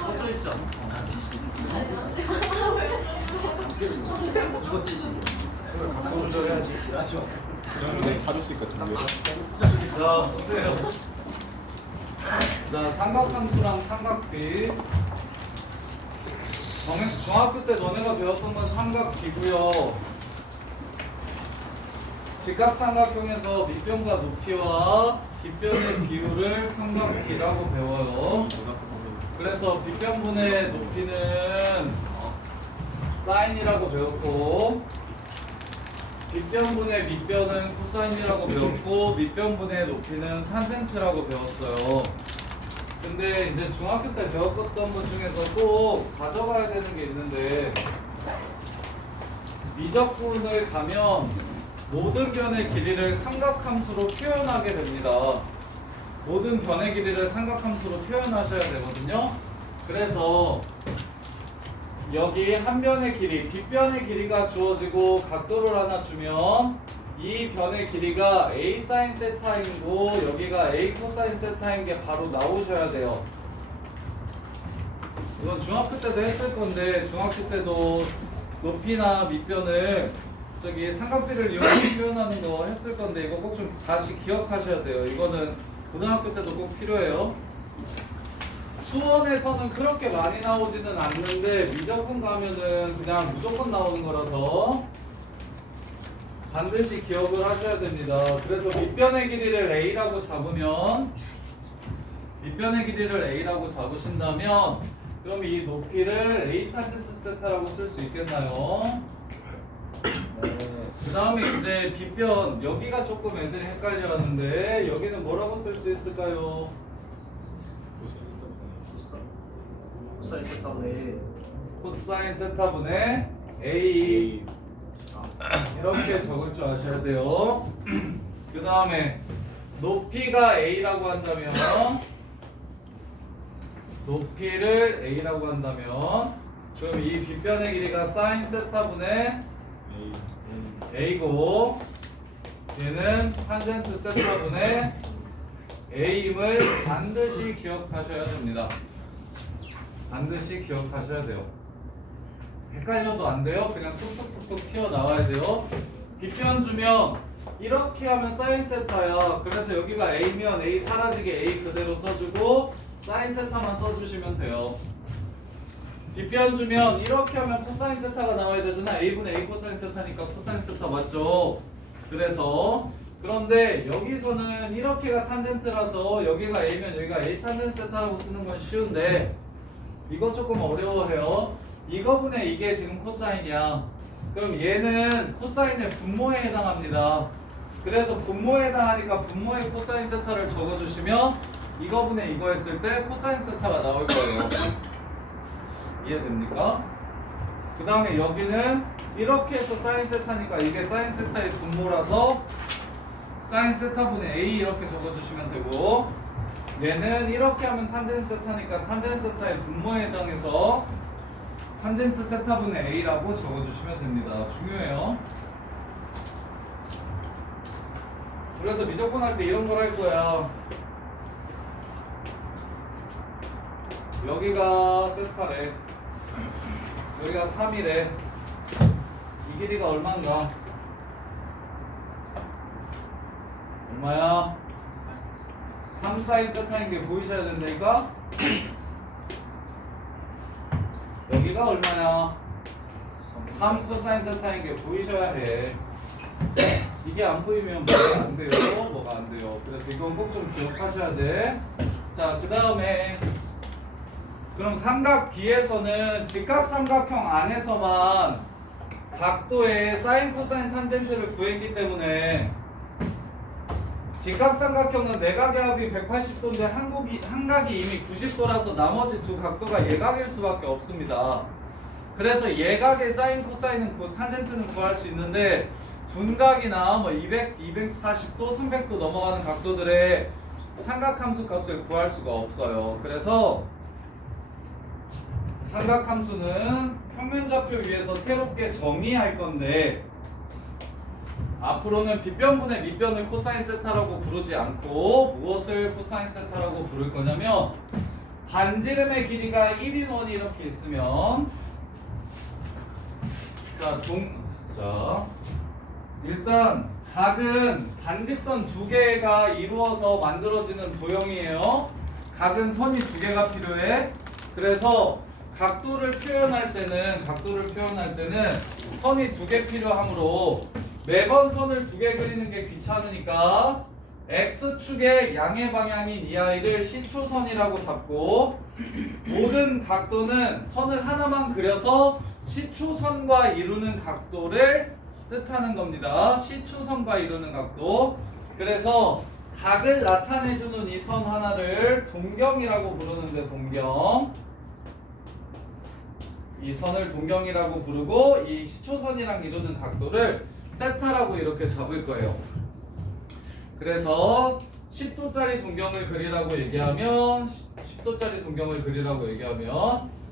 써져 있지 않아? 이거 70. 각도 조절해야지. 하지 마. 사줄 수 있까 준비해서. 자, 보세요. 자, 삼각함수랑 삼각비. 중학교 때 너네가 배웠던 건 삼각비고요. 직각삼각형에서 밑변과 높이와 뒷변의 비율을 삼각비라고 배워요. 그래서 뒷변분의 높이는 사인이라고 배웠고, 뒷변분의 밑변은 코사인이라고 배웠고, 밑변분의 높이는 탄젠트라고 배웠어요. 근데 이제 중학교 때 배웠던 것 중에서 꼭 가져가야 되는 게 있는데, 미적분을 가면 모든 변의 길이를 삼각함수로 표현하게 됩니다. 모든 변의 길이를 삼각함수로 표현하셔야 되거든요. 그래서 여기 한 변의 길이, 뒷변의 길이가 주어지고 각도를 하나 주면 이 변의 길이가 a sin 세타이고 여기가 a 코사인 세타인 게 바로 나오셔야 돼요. 이건 중학교 때도 했을 건데 중학교 때도 높이나 밑변을 저기 삼각비를 이용해서 표현하는 거 했을 건데 이거 꼭 좀 다시 기억하셔야 돼요. 이거는 고등학교 때도 꼭 필요해요. 수원에서는 그렇게 많이 나오지는 않는데 미적분 가면은 그냥 무조건 나오는 거라서 반드시 기억을 하셔야 됩니다. 그래서 밑변의 길이를 a라고 잡으면 밑변의 길이를 a라고 잡으신다면 그럼 이 높이를 a 탄젠트 세타라고 쓸 수 있겠나요? 그 다음에 이제 빗변 여기가 조금 애들이 헷갈려 하는데 여기는 뭐라고 쓸 수 있을까요? 코사인 세타분의 코사인 세타분의 a 이렇게 적을 줄 아셔야 돼요. 그 다음에 높이가 a라고 한다면 높이를 a라고 한다면 그럼 이 빗변의 길이가 사인 세타분의 a고 얘는 탄젠트 세타분의 a임을 반드시 기억하셔야 됩니다. 반드시 기억하셔야 돼요. 헷갈려도 안 돼요. 그냥 툭툭툭툭 튀어나와야 돼요. 빗변 주면 이렇게 하면 사인 세타야. 그래서 여기가 a면 a 사라지게 a 그대로 써주고 사인 세타만 써주시면 돼요. 빗변 주면 이렇게 하면 코사인 세타가 나와야 되잖아. a분의 a 코사인 세타니까 코사인 세타 맞죠? 그래서 그런데 여기서는 이렇게가 탄젠트라서 여기가 a면 여기가 a 탄젠트 세타라고 쓰는 건 쉬운데 이거 조금 어려워해요. 이거분의 이게 지금 코사인이야. 그럼 얘는 코사인의 분모에 해당합니다. 그래서 분모에 해당하니까 분모의 코사인 세타를 적어주시면 이거분의 이거 했을 때 코사인 세타가 나올 거예요. 이해됩니까? 그 다음에 여기는 이렇게 해서 사인 세타니까 이게 사인 세타의 분모라서 사인 세타분의 a 이렇게 적어주시면 되고 얘는 이렇게 하면 탄젠트 세타니까 탄젠트 세타의 분모에 해당해서 탄젠트 세타분의 a라고 적어주시면 됩니다. 중요해요. 그래서 미적분 할 때 이런 걸 할 거야. 여기가 세타래. 여기가 3이래. 이 길이가 얼마인가? 얼마야? 3 사인 세타인 게 보이셔야 된다니까? 여기가 얼마냐? 3 코사인 세타인 게 보이셔야 해. 이게 안 보이면 뭐가 안 돼요? 뭐가 안 돼요? 그래서 이건 꼭 좀 기억하셔야 돼. 자, 그 다음에 그럼 삼각 B에서는 직각삼각형 안에서만 각도의 사인, 코사인, 탄젠트를 구했기 때문에 직각삼각형은 내각의 합이 180도인데 한 각이 이미 90도라서 나머지 두 각도가 예각일 수밖에 없습니다. 그래서 예각의 사인, 코사인은 탄젠트는 구할 수 있는데 둔각이나 뭐 200, 240도, 300도 넘어가는 각도들의 삼각함수 값을 구할 수가 없어요. 그래서 삼각함수는 평면좌표 위에서 새롭게 정의할 건데 앞으로는 빗변분의 밑변을 코사인 세타라고 부르지 않고 무엇을 코사인 세타라고 부를 거냐면 반지름의 길이가 1인 원이 이렇게 있으면 자 일단 각은 반직선 두 개가 이루어서 만들어지는 도형이에요. 각은 선이 두 개가 필요해. 그래서 각도를 표현할 때는 선이 두 개 필요하므로 매번 선을 두 개 그리는 게 귀찮으니까 X축의 양의 방향인 이 아이를 C초선이라고 잡고 모든 각도는 선을 하나만 그려서 C초선과 이루는 각도를 뜻하는 겁니다. C초선과 이루는 각도. 그래서 각을 나타내주는 이 선 하나를 동경이라고 부르는데 동경. 이 선을 동경이라고 부르고 이 C초선이랑 이루는 각도를 세타라고 이렇게 잡을 거예요. 그래서 10도짜리 동경을 그리라고 얘기하면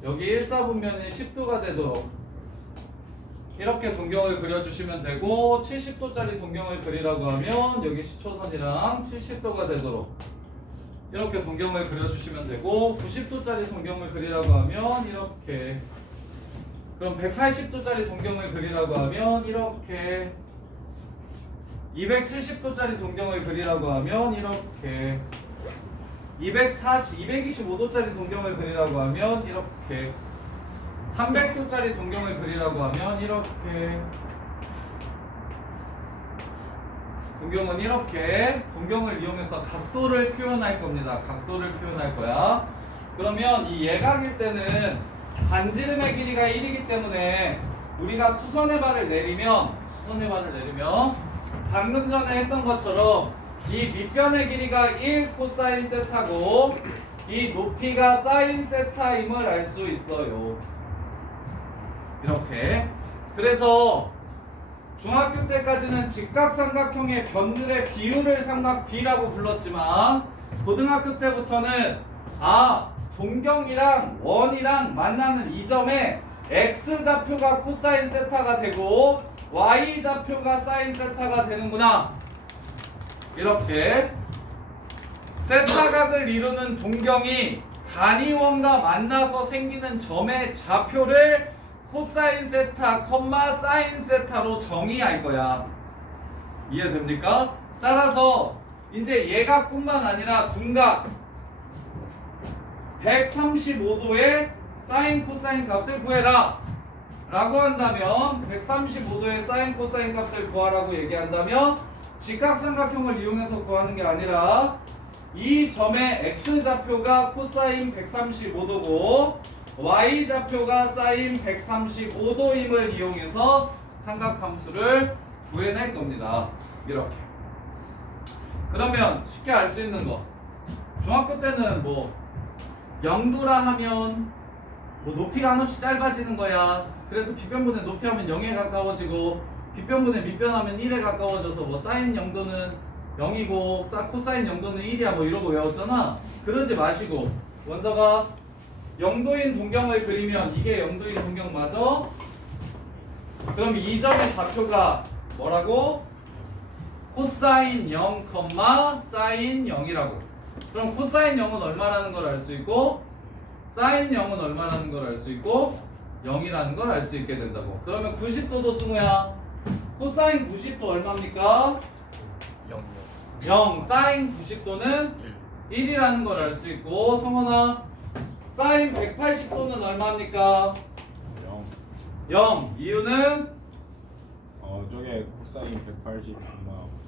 여기 1사분면이 10도가 되도록 이렇게 동경을 그려주시면 되고 70도짜리 동경을 그리라고 하면 여기 C초선이랑 70도가 되도록 이렇게 동경을 그려주시면 되고 90도짜리 동경을 그리라고 하면 이렇게 그럼 180도짜리 동경을 그리라고 하면 이렇게 270도짜리 동경을 그리라고 하면 이렇게 225도짜리 동경을 그리라고 하면 이렇게 300도짜리 동경을 그리라고 하면 이렇게 동경은 이렇게 동경을 이용해서 각도를 표현할 겁니다. 각도를 표현할 거야. 그러면 이 예각일 때는 반지름의 길이가 1이기 때문에 우리가 수선의 발을 내리면 방금 전에 했던 것처럼 이 밑변의 길이가 1 코사인 세타고 이 높이가 사인 세타임을 알 수 있어요. 이렇게. 그래서 중학교 때까지는 직각삼각형의 변들의 비율을 삼각 B라고 불렀지만 고등학교 때부터는 동경이랑 원이랑 만나는 이 점에 X좌표가 코사인 세타가 되고 Y좌표가 사인 세타가 되는구나. 이렇게 세타각을 이루는 동경이 단위원과 만나서 생기는 점의 좌표를 코사인 세타, 사인 세타로 정의할 거야. 이해됩니까? 따라서 이제 예각뿐만 아니라 둔각 135도의 사인 코사인 값을 구해라 라고 한다면 135도의 사인 코사인 값을 구하라고 얘기한다면 직각삼각형을 이용해서 구하는 게 아니라 이 점의 X좌표가 코사인 135도고 Y좌표가 사인 135도임을 이용해서 삼각함수를 구해낼 겁니다. 이렇게. 그러면 쉽게 알 수 있는 거 중학교 때는 뭐 0도라 하면 뭐 높이가 한없이 짧아지는 거야. 그래서 빗변분의 높이 하면 0에 가까워지고 빗변분의 밑변하면 1에 가까워져서 뭐 사인 0도는 0이고 코사인 0도는 1이야 뭐 이러고 외웠잖아. 그러지 마시고 원서가 0도인 동경을 그리면 이게 0도인 동경 맞아? 그럼 이 점의 좌표가 뭐라고? 코사인 0, 사인 0이라고. 그럼 코사인 0은 얼마라는 걸 알 수 있고 사인 0은 얼마라는 걸 알 수 있고 0이라는 걸 알 수 있게 된다고. 그러면 90도도 승우야. 코사인 90도 얼마입니까? 0. 사인 90도는 1이라는 걸 알 수 있고 성원아 사인 180도는 얼마입니까? 0. 이유는 저게 코사인 180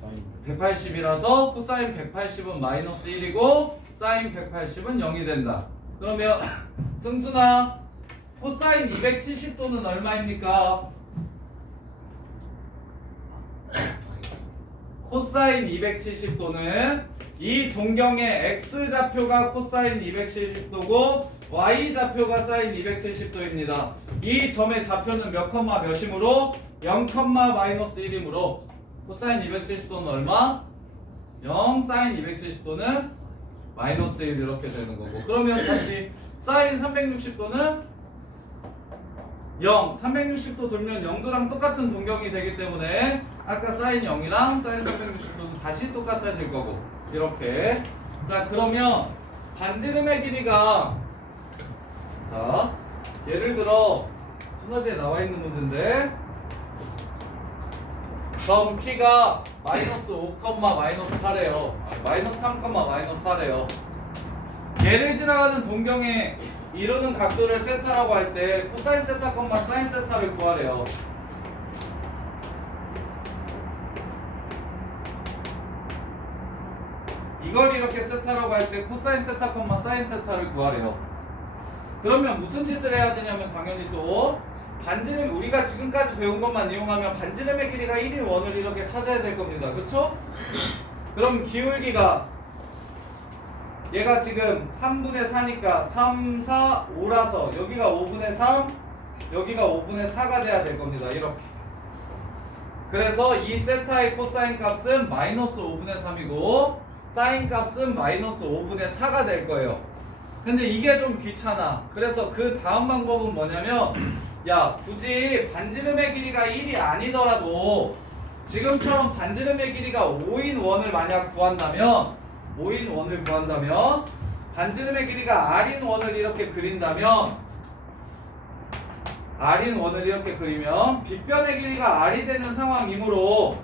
사인 180이라서 코사인 180은 마이너스 1이고 사인 180은 0이 된다. 그러면 승순아 코사인 270도는 얼마입니까? 코사인 270도는 이 동경의 X좌표가 코사인 270도고 Y좌표가 사인 270도입니다. 이 점의 좌표는 몇 컴마 몇이므로 0, 마이너스 1이므로 코사인 270도는 얼마? 0, 사인 270도는 마이너스 1 이렇게 되는 거고. 그러면 다시 사인 360도는 0, 360도 돌면 0도랑 똑같은 동경이 되기 때문에 아까 사인 0이랑 사인 360도는 다시 똑같아질 거고 이렇게. 자 그러면 반지름의 길이가 자 예를 들어 순서지에 나와 있는 문제인데 점 P가 마이너스 5, 마이너스 4래요. 마이너스 3, 마이너스 4래요. 얘를 지나가는 동경에 이루는 각도를 세타라고 할 때 코사인 세타, 사인 세타를 구하래요. 이걸 이렇게 세타라고 할 때 코사인 세타, 사인 세타를 구하래요. 그러면 무슨 짓을 해야 되냐면 당연히 또 반지름 우리가 지금까지 배운 것만 이용하면 반지름의 길이가 1인 원을 이렇게 찾아야 될 겁니다. 그렇죠? 그럼 기울기가 얘가 지금 3분의 4니까 3, 4, 5라서 여기가 5분의 3, 여기가 5분의 4가 돼야 될 겁니다. 이렇게. 그래서 이 세타의 코사인 값은 마이너스 5분의 3이고 사인 값은 마이너스 5분의 4가 될 거예요. 근데 이게 좀 귀찮아. 그래서 그 다음 방법은 뭐냐면 야 굳이 반지름의 길이가 1이 아니더라도 지금처럼 반지름의 길이가 5인 원을 만약 구한다면 5인 원을 구한다면 반지름의 길이가 r인 원을 이렇게 그린다면 r인 원을 이렇게 그리면 빗변의 길이가 r이 되는 상황이므로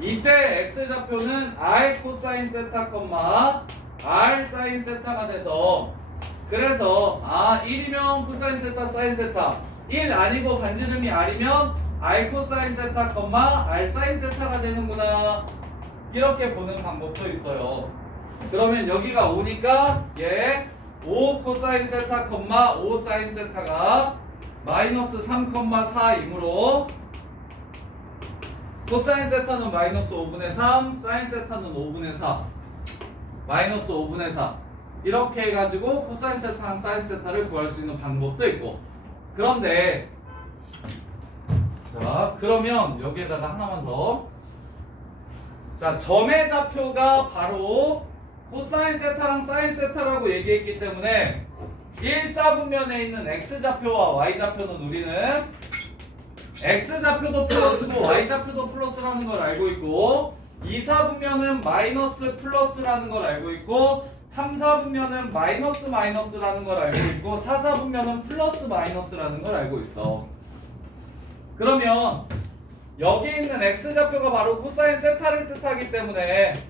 이때 x좌표는 r 코사인 세타, r 사인 세타가 돼서 그래서 1이면 코사인 세타, 사인 세타 1 아니고 반지름이 r이면 r 코사인 세타, r 사인 세타가 되는구나 이렇게 보는 방법도 있어요. 그러면 여기가 5니까 얘 5 코사인 세타, 5 사인 세타가 마이너스 3, 4이므로 코사인 세타는 마이너스 5분의 3, 사인 세타는 5분의 4 마이너스 5분의 4 이렇게 해가지고 코사인 세타랑 사인 세타를 구할 수 있는 방법도 있고 그런데 자 그러면 여기에다가 하나만 더 자 점의 좌표가 바로 코사인 세타랑 사인 세타라고 얘기했기 때문에 1, 4분면에 있는 x좌표와 y좌표는 우리는 x좌표도 플러스고 y좌표도 플러스라는 걸 알고 있고 2, 4분면은 마이너스 플러스라는 걸 알고 있고 3, 4분면은 마이너스 마이너스라는 걸 알고 있고 4, 4분면은 플러스 마이너스라는 걸 알고 있어. 그러면 여기 있는 x좌표가 바로 코사인 세타를 뜻하기 때문에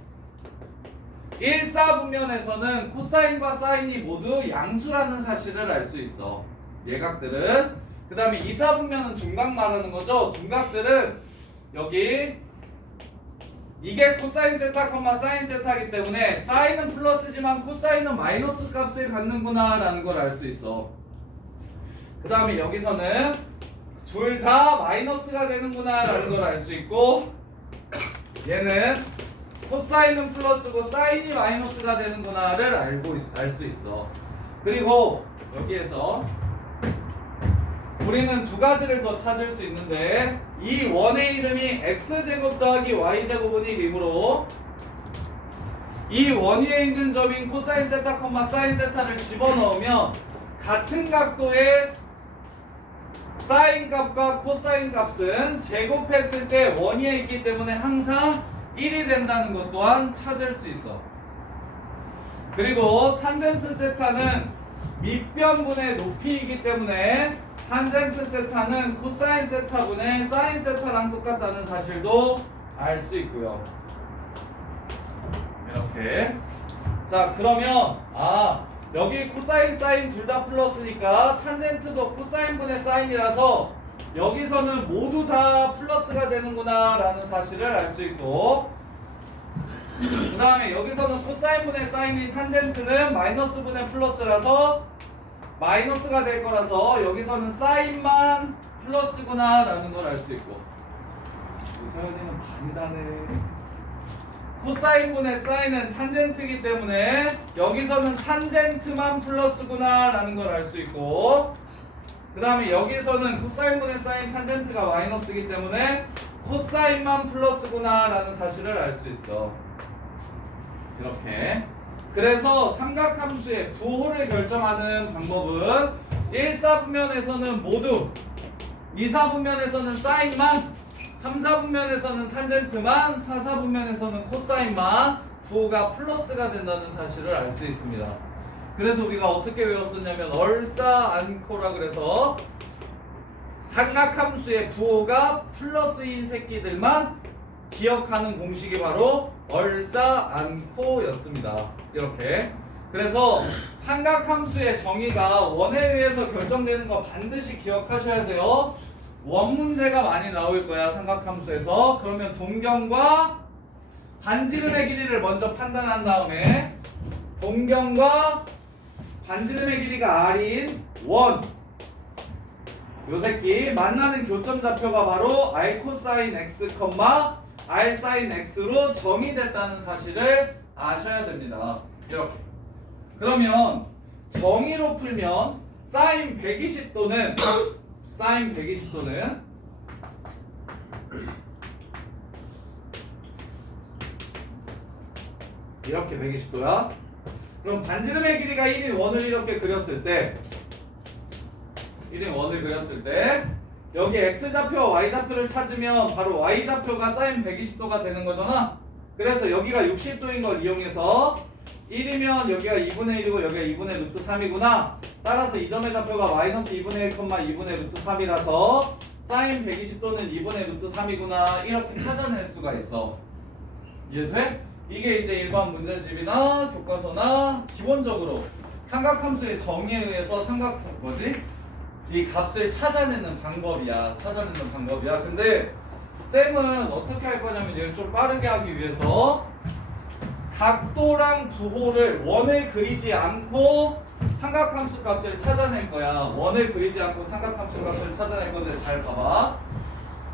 1, 4분면에서는 코사인과 사인이 모두 양수라는 사실을 알 수 있어. 예각들은. 그 다음에 2, 4분면은 둔각 말하는 거죠. 둔각들은 여기 이게 코사인 세타, 사인 세타이기 때문에 사인은 플러스지만 코사인은 마이너스 값을 갖는구나 라는 걸 알 수 있어. 그 다음에 여기서는 둘 다 마이너스가 되는구나 라는 걸 알 수 있고 얘는 코사인은 플러스고 사인이 마이너스가 되는구나를 알 수 있어. 그리고 여기에서 우리는 두 가지를 더 찾을 수 있는데 이 원의 이름이 x제곱 더하기 y제곱은 1이므로 이 원 위에 있는 점인 코사인 세타, 사인 세타를 집어넣으면 같은 각도의 사인 값과 코사인 값은 제곱했을 때 원 위에 있기 때문에 항상 1이 된다는 것 또한 찾을 수 있어. 그리고 탄젠트 세타는 밑변분의 높이이기 때문에 탄젠트 세타는 코사인 세타분의 사인 세타랑 똑같다는 사실도 알 수 있고요. 이렇게. 자 그러면 여기 코사인 사인 둘 다 플러스니까 탄젠트도 코사인분의 사인이라서 여기서는 모두 다 플러스가 되는구나 라는 사실을 알 수 있고 그 다음에 여기서는 코사인분의 사인인 탄젠트는 마이너스분의 플러스라서 마이너스가 될 거라서 여기서는 사인만 플러스구나 라는 걸 알 수 있고 서현이는 많이 자네. 코사인분의 사인은 탄젠트이기 때문에 여기서는 탄젠트만 플러스구나 라는 걸 알 수 있고 그 다음에 여기서는 코사인분의 사인 탄젠트가 마이너스이기 때문에 코사인만 플러스구나 라는 사실을 알 수 있어. 이렇게. 그래서 삼각함수의 부호를 결정하는 방법은 1, 4분면에서는 모두 2, 4분면에서는 사인만 3, 4분면에서는 탄젠트만 4, 4분면에서는 코사인만 부호가 플러스가 된다는 사실을 알 수 있습니다. 그래서 우리가 어떻게 외웠었냐면 얼싸안코라 그래서 삼각함수의 부호가 플러스인 새끼들만 기억하는 공식이 바로 얼싸안코였습니다. 이렇게. 그래서 삼각함수의 정의가 원에 의해서 결정되는 거 반드시 기억하셔야 돼요. 원 문제가 많이 나올 거야, 삼각함수에서. 그러면 동경과 반지름의 길이를 먼저 판단한 다음에 동경과 반지름의 길이가 r인 원, 요 새끼 만나는 교점 좌표가 바로 r 코사인 x, r 사인 x로 정의됐다는 사실을 아셔야 됩니다. 이렇게. 그러면 정의로 풀면 사인 120도는 사인 120도는 이렇게 120도야. 그럼 반지름의 길이가 1인 원을 이렇게 그렸을 때 1인 원을 그렸을 때 여기 x좌표와 y좌표를 찾으면 바로 y좌표가 사인 120도가 되는 거잖아. 그래서 여기가 60도인 걸 이용해서 1이면 여기가 2분의 1이고 여기가 2분의 루트 3이구나. 따라서 이 점의 좌표가 마이너스 2분의 1, 2분의 루트 3이라서 사인 120도는 2분의 루트 3이구나. 이렇게 찾아낼 수가 있어. 이해돼? 이게 이제 일반 문제집이나 교과서나 기본적으로 삼각함수의 정의에 의해서 이 값을 찾아내는 방법이야. 근데 쌤은 어떻게 할 거냐면 얘를 좀 빠르게 하기 위해서 각도랑 부호를 원을 그리지 않고 삼각함수 값을 찾아낼 거야. 원을 그리지 않고 삼각함수 값을 찾아낼 건데 잘 봐봐.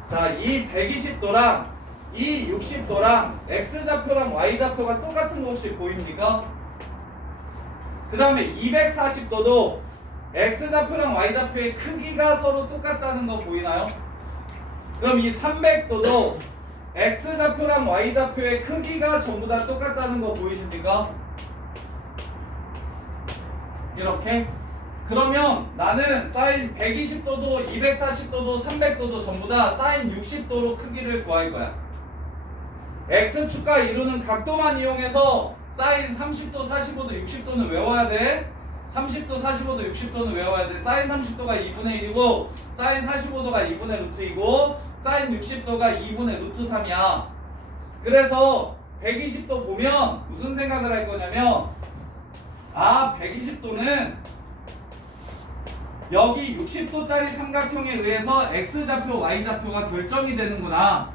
자, 이 120도랑 이 60도랑 x좌표랑 y좌표가 똑같은 거 혹시 보입니까? 그 다음에 240도도 x좌표랑 y좌표의 크기가 서로 똑같다는 거 보이나요? 그럼 이 300도도 x좌표랑 y좌표의 크기가 전부 다 똑같다는 거 보이십니까? 이렇게? 그러면 나는 사인 120도도 240도도 300도도 전부 다 사인 60도로 크기를 구할 거야. x축과 이루는 각도만 이용해서 사인 30도, 45도, 60도는 외워야 돼. 30도, 45도, 60도는 외워야 돼. 사인 30도가 2분의 1이고 사인 45도가 2분의 루트이고 사인 60도가 2분의 루트 3이야. 그래서 120도 보면 무슨 생각을 할 거냐면 120도는 여기 60도짜리 삼각형에 의해서 x좌표, y좌표가 결정이 되는구나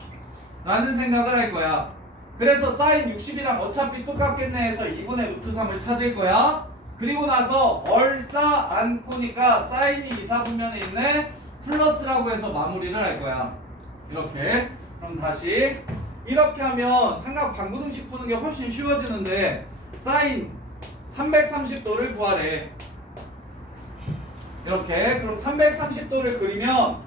라는 생각을 할 거야. 그래서 사인 60이랑 어차피 똑같겠네 해서 2분의 루트 3을 찾을 거야. 그리고 나서 얼싸안코니까 사인이 2, 4분면에 있네 플러스라고 해서 마무리를 할 거야. 이렇게. 그럼 다시 이렇게 하면 삼각 방구등식 푸는 게 훨씬 쉬워지는데 사인 330도를 구하래. 이렇게. 그럼 330도를 그리면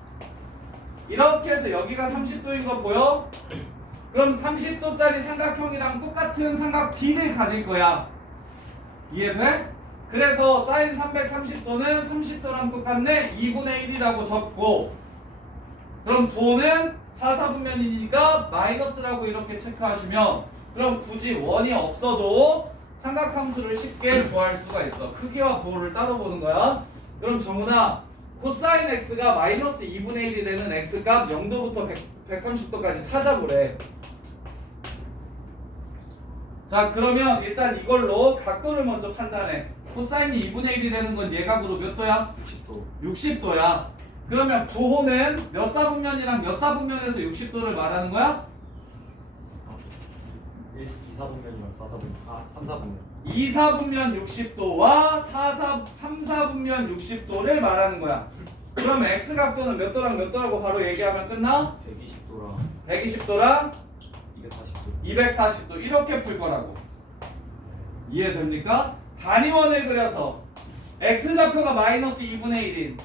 이렇게 해서 여기가 30도인 거 보여? 그럼 30도짜리 삼각형이랑 똑같은 삼각 B를 가질 거야. 이해돼? 그래서 사인 330도는 30도랑 똑같네 2분의 1이라고 적고 그럼 부호는 4, 4분면이니까 마이너스라고 이렇게 체크하시면 그럼 굳이 원이 없어도 삼각함수를 쉽게 구할 수가 있어. 크기와 부호를 따로 보는 거야. 그럼 정훈아 코사인 x가 마이너스 2분의 1이 되는 x값 0도부터 130도까지 찾아보래. 자, 그러면 일단 이걸로 각도를 먼저 판단해. 코사인이 2분의 1이 되는 건 얘각으로 몇 도야? 60도. 60도야. 그러면 부호는 몇 사분면이랑 몇 사분면에서 60도를 말하는 거야? 2, 4분면이랑 4, 4분면. 3, 4분면. 2, 4분면 60도와 3, 4분면 60도를 말하는 거야. 그럼 x각도는 몇 도랑 몇 도라고 바로 얘기하면 끝나? 120도랑 120도랑 240도. 240도 이렇게 풀 거라고. 이해됩니까? 단위원을 그려서 x좌표가 마이너스 2분의 1인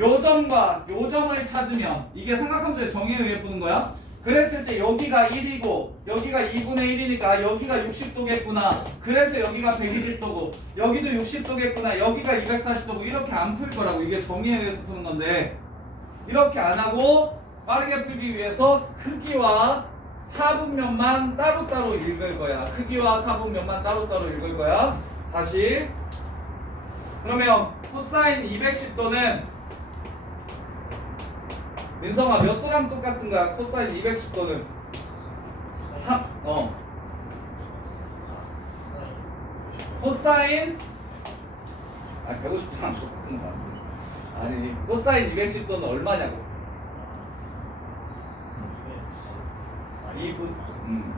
요 점과 요 점을 찾으면 이게 삼각함수의 정의에 의해 푸는 거야. 그랬을 때 여기가 1이고 여기가 2분의 1이니까 여기가 60도겠구나. 그래서 여기가 120도고 여기도 60도겠구나. 여기가 240도고 이렇게 안 풀 거라고. 이게 정의에 의해서 푸는 건데 이렇게 안 하고 빠르게 풀기 위해서 크기와 사분면만 따로따로 읽을 거야. 크기와 사분면만 따로따로 읽을 거야. 다시 그러면 코사인 210도는 민성아 몇 도랑 똑같은 거야? 코사인 210도는 3 코사인 150도랑 똑같은 거야. 아니 코사인 210도는 얼마냐고. 2분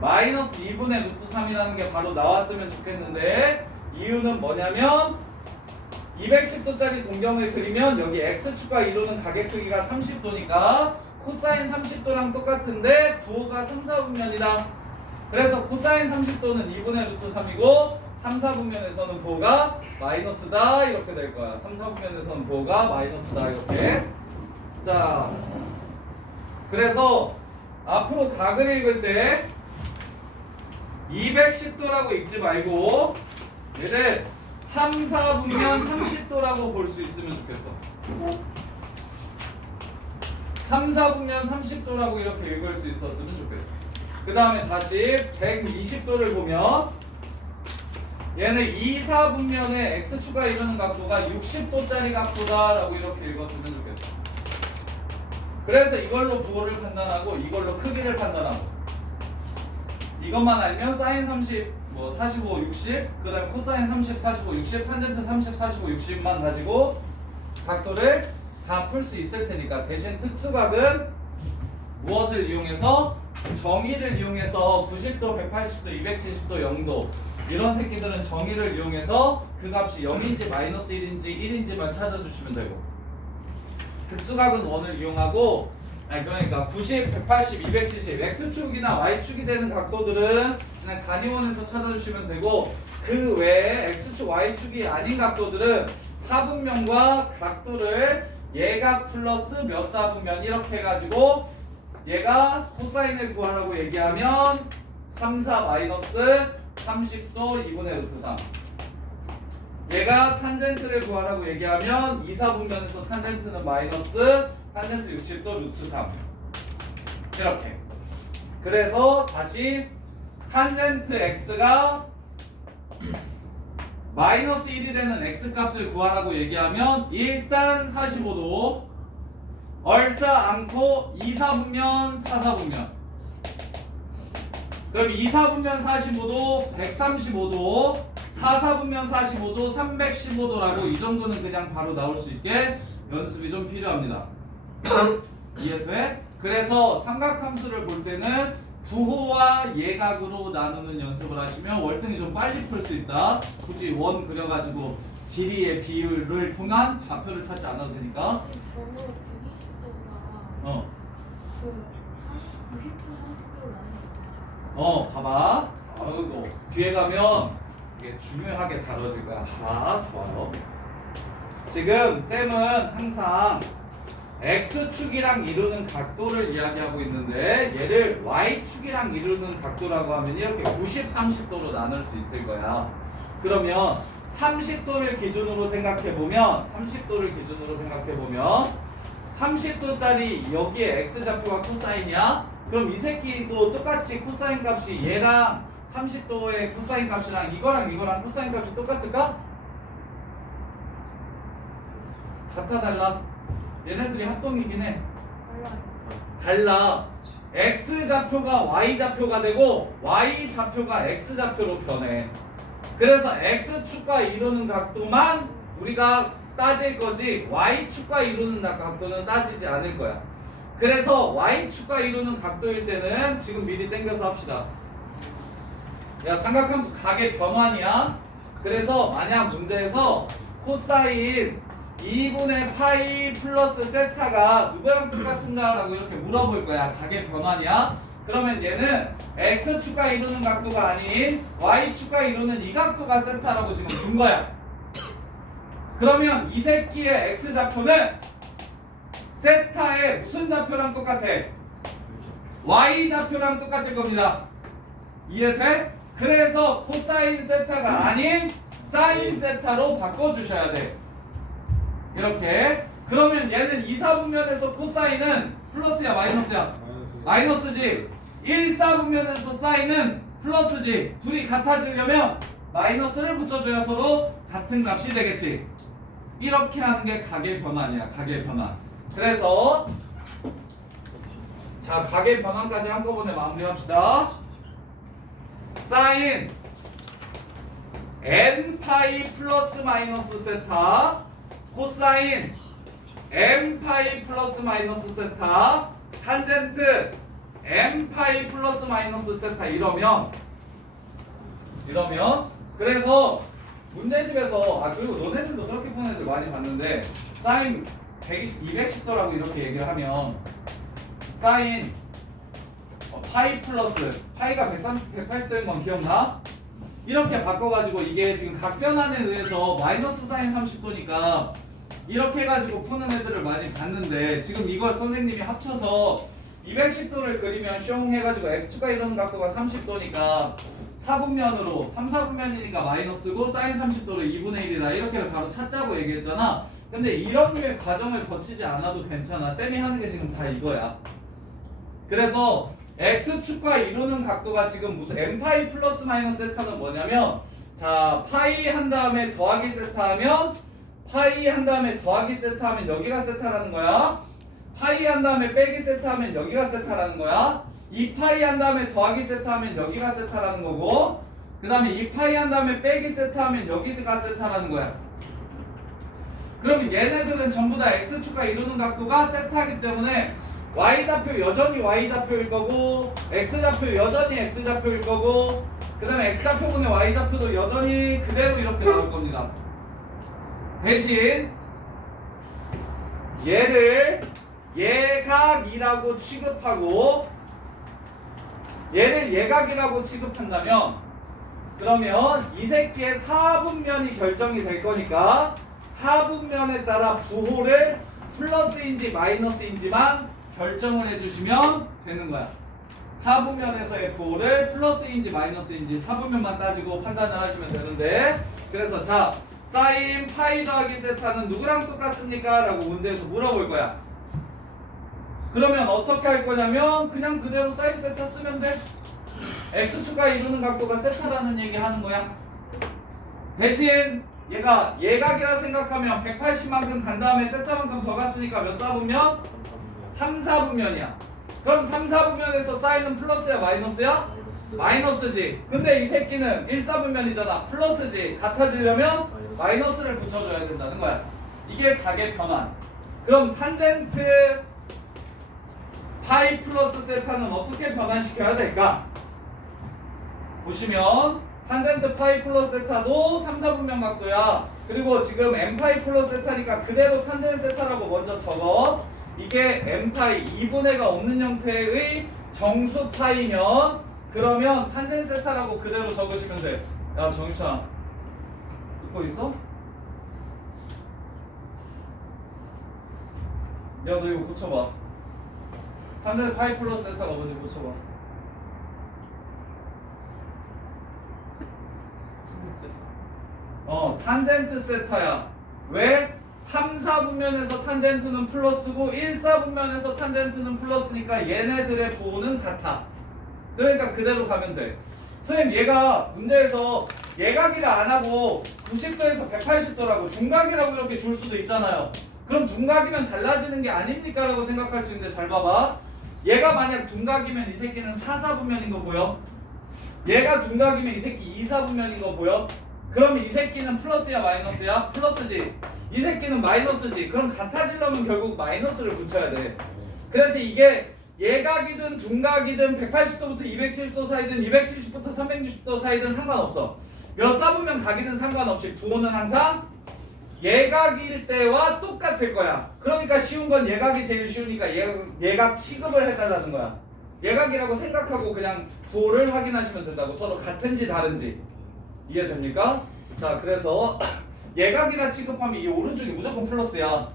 마이너스 2분의 루트 3이라는 게 바로 나왔으면 좋겠는데 이유는 뭐냐면 210도짜리 동경을 그리면 여기 x축과 이루는 가계 크기가 30도니까 코사인 30도랑 똑같은데 부호가 3, 4분면이다. 그래서 코사인 30도는 2분의 루트 3이고 3, 4분면에서는 부호가 마이너스다 이렇게 될 거야. 3, 4분면에서는 부호가 마이너스다 이렇게. 자, 그래서 앞으로 각을 읽을 때 210도라고 읽지 말고 얘를 3, 4분면 30도라고 볼 수 있으면 좋겠어. 3, 4분면 30도라고 이렇게 읽을 수 있었으면 좋겠어. 그 다음에 다시 120도를 보면 얘는 2, 4분면의 x축과 이루는 각도가 60도짜리 각도다라고 이렇게 읽었으면 좋겠어. 그래서 이걸로 부호를 판단하고 이걸로 크기를 판단하고 이것만 알면 사인 30 뭐 45, 60, 그 다음에 코사인 30, 45, 60, 탄젠트 30, 45, 60만 가지고 각도를 다 풀 수 있을 테니까 대신 특수각은 무엇을 이용해서 정의를 이용해서 90도, 180도, 270도, 0도 이런 새끼들은 정의를 이용해서 그 값이 0인지 마이너스 1인지 1인지만 찾아주시면 되고 특수각은 원을 이용하고 그러니까 90, 180, 270 X축이나 Y축이 되는 각도들은 그냥 단위원에서 찾아주시면 되고 그 외에 X축, Y축이 아닌 각도들은 사분면과 각도를 얘가 플러스 몇 사분면 이렇게 해가지고 얘가 코사인을 구하라고 얘기하면 3, 4 마이너스 30도 2분의 루트 3 얘가 탄젠트를 구하라고 얘기하면 2, 4분면에서 탄젠트는 마이너스 탄젠트 60도 루트 3 이렇게. 그래서 다시 탄젠트 x가 마이너스 1이 되는 x값을 구하라고 얘기하면 일단 45도 얼싸 않고 2, 4분면 4, 4분면 그럼 2, 4분면 45도 135도 4, 4분면 45도 315도라고 이 정도는 그냥 바로 나올 수 있게 연습이 좀 필요합니다. 이해돼? 그래서 삼각함수를 볼 때는 부호와 예각으로 나누는 연습을 하시면 월등히 좀 빨리 풀 수 있다. 굳이 원 그려가지고 길이의 비율을 통한 좌표를 찾지 않아도 되니까. 저는 120도가 그 90도, 30도 나뉘어요. 봐봐. 아이고 뒤에 가면 이게 중요하게 다뤄질 거야. 좋아요. 지금 쌤은 항상 X축이랑 이루는 각도를 이야기하고 있는데 얘를 Y축이랑 이루는 각도라고 하면 이렇게 90, 30도로 나눌 수 있을 거야. 그러면 30도를 기준으로 생각해보면 30도짜리 여기에 X좌표가 코사인이야? 그럼 이 새끼도 똑같이 코사인 값이 얘랑 30도의 코사인 값이랑 이거랑 코사인 값이 똑같을까? 같아 달라? 얘네들이 합동이긴 해. 달라. X좌표가 Y좌표가 되고 Y좌표가 X좌표로 변해. 그래서 X축과 이루는 각도만 우리가 따질 거지 Y축과 이루는 각도는 따지지 않을 거야. 그래서 Y축과 이루는 각도일 때는 지금 미리 땡겨서 합시다. 야 삼각함수 각의 변환이야. 그래서 만약 문제에서 코사인 2분의 파이 플러스 세타가 누구랑 똑같은가 라고 이렇게 물어볼 거야. 각의 변환이야. 그러면 얘는 X축과 이루는 각도가 아닌 Y축과 이루는 이 각도가 세타라고 지금 준 거야. 그러면 이 새끼의 X좌표는 세타의 무슨 좌표랑 똑같아? y좌표랑 똑같을 겁니다. 이해돼? 그래서 코사인 세타가 아닌 사인 세타로 바꿔주셔야 돼. 이렇게. 그러면 얘는 2, 4분면에서 코사인은 플러스야 마이너스야? 마이너스지. 1, 4분면에서 사인은 플러스지. 둘이 같아지려면 마이너스를 붙여줘야 서로 같은 값이 되겠지. 이렇게 하는 게 각의 변환이야. 각의 변환. 그래서 자, 각의 변환까지 한꺼번에 마무리합시다. 사인 n 파이 플러스 마이너스 세타, 코사인 m 파이 플러스 마이너스 세타, 탄젠트 m 파이 플러스 마이너스 세타. 이러면 그래서 문제집에서 그리고 너네들도 그렇게 푸는 애들 많이 봤는데 사인 210도라고 이렇게 얘기를 하면 사인 파이 플러스 파이가 180도인 건 기억나? 이렇게 바꿔가지고 이게 지금 각 변환에 의해서 마이너스 사인 30도니까 이렇게 해가지고 푸는 애들을 많이 봤는데 지금 이걸 선생님이 합쳐서 210도를 그리면 숑 해가지고 x축과 이루는 각도가 30도니까 4분면으로 3, 4분면이니까 마이너스고 사인 30도로 2분의 1이다 이렇게 바로 찾자고 얘기했잖아. 근데 이런 류의 과정을 거치지 않아도 괜찮아. 쌤이 하는 게 지금 다 이거야. 그래서 x축과 이루는 각도가 지금 무슨 m파이 플러스 마이너스 세타는 뭐냐면 자 파이 한 다음에 더하기 세타 하면 파이 한 다음에 더하기 세타 하면 여기가 세타라는 거야. 파이 한 다음에 빼기 세타 하면 여기가 세타라는 거야. 2파이 한 다음에 더하기 세타 하면 여기가 세타라는 거고 그 다음에 2파이 한 다음에 빼기 세타 하면 여기가 세타라는 거야. 그러면 얘네들은 전부 다 x축과 이루는 각도가 세타이기 때문에 y좌표 여전히 y좌표일 거고 x좌표 여전히 x좌표일 거고 그 다음에 x좌표분의 y좌표도 여전히 그대로 이렇게 나올 겁니다. 대신 얘를 예각이라고 취급하고 얘를 예각이라고 취급한다면 그러면 이 새끼의 4분면이 결정이 될 거니까 4분면에 따라 부호를 플러스인지 마이너스인지만 결정을 해주시면 되는 거야. 4분면에서의 부호를 플러스인지 마이너스인지 4분면만 따지고 판단을 하시면 되는데 그래서 자 사인 파이 더하기 세타는 누구랑 똑같습니까? 라고 문제에서 물어볼 거야. 그러면 어떻게 할 거냐면 그냥 그대로 사인 세타 쓰면 돼. x축과 이루는 각도가 세타라는 얘기 하는 거야. 대신 얘가 예각이라 생각하면 180만큼 간 다음에 세타만큼 더 갔으니까 몇 4분면? 3, 4분면이야. 그럼 3, 4분면에서 사인은 플러스야 마이너스야? 마이너스지. 근데 이 새끼는 1, 4분면이잖아. 플러스지. 같아지려면 마이너스를 붙여줘야 된다는 거야. 이게 각의 변환. 그럼 탄젠트 파이 플러스 세타는 어떻게 변환시켜야 될까? 보시면 탄젠트 파이 플러스 세타도 3, 4분면 각도야. 그리고 지금 m 파이 플러스 세타니까 그대로 탄젠트 세타라고 먼저 적어. 이게 m 파이 2분의가 없는 형태의 정수 파이면 그러면 탄젠트 세타라고 그대로 적으시면 돼. 야 정유찬 듣고 있어? 야 너 이거 고쳐봐. 탄젠트 파이 플러스 세타가 뭔지 고쳐봐. 탄젠트 세타야. 왜? 3, 4분면에서 탄젠트는 플러스고 1, 4분면에서 탄젠트는 플러스니까 얘네들의 부호는 같아. 그러니까 그대로 가면 돼. 선생님 얘가 문제에서 예각이라 안 하고 90도에서 180도라고 둔각이라고 이렇게 줄 수도 있잖아요. 그럼 둔각이면 달라지는 게 아닙니까? 라고 생각할 수 있는데 잘 봐봐. 얘가 만약 둔각이면 이 새끼는 4, 4분면인 거 보여? 얘가 둔각이면 이 새끼 2, 4분면인 거 보여? 그럼 이 새끼는 플러스야 마이너스야? 플러스지. 이 새끼는 마이너스지. 그럼 같아지려면 결국 마이너스를 붙여야 돼. 그래서 이게 예각이든 둔각이든 180도부터 270도 사이든 270부터 360도 사이든 상관없어. 몇 4분면 각이든 상관없이 부호는 항상 예각일 때와 똑같을 거야. 그러니까 쉬운 건 예각이 제일 쉬우니까 예각 취급을 해달라는 거야. 예각이라고 생각하고 그냥 부호를 확인하시면 된다고. 서로 같은지 다른지. 이해됩니까? 자 그래서 예각이라 취급하면 이 오른쪽이 무조건 플러스야.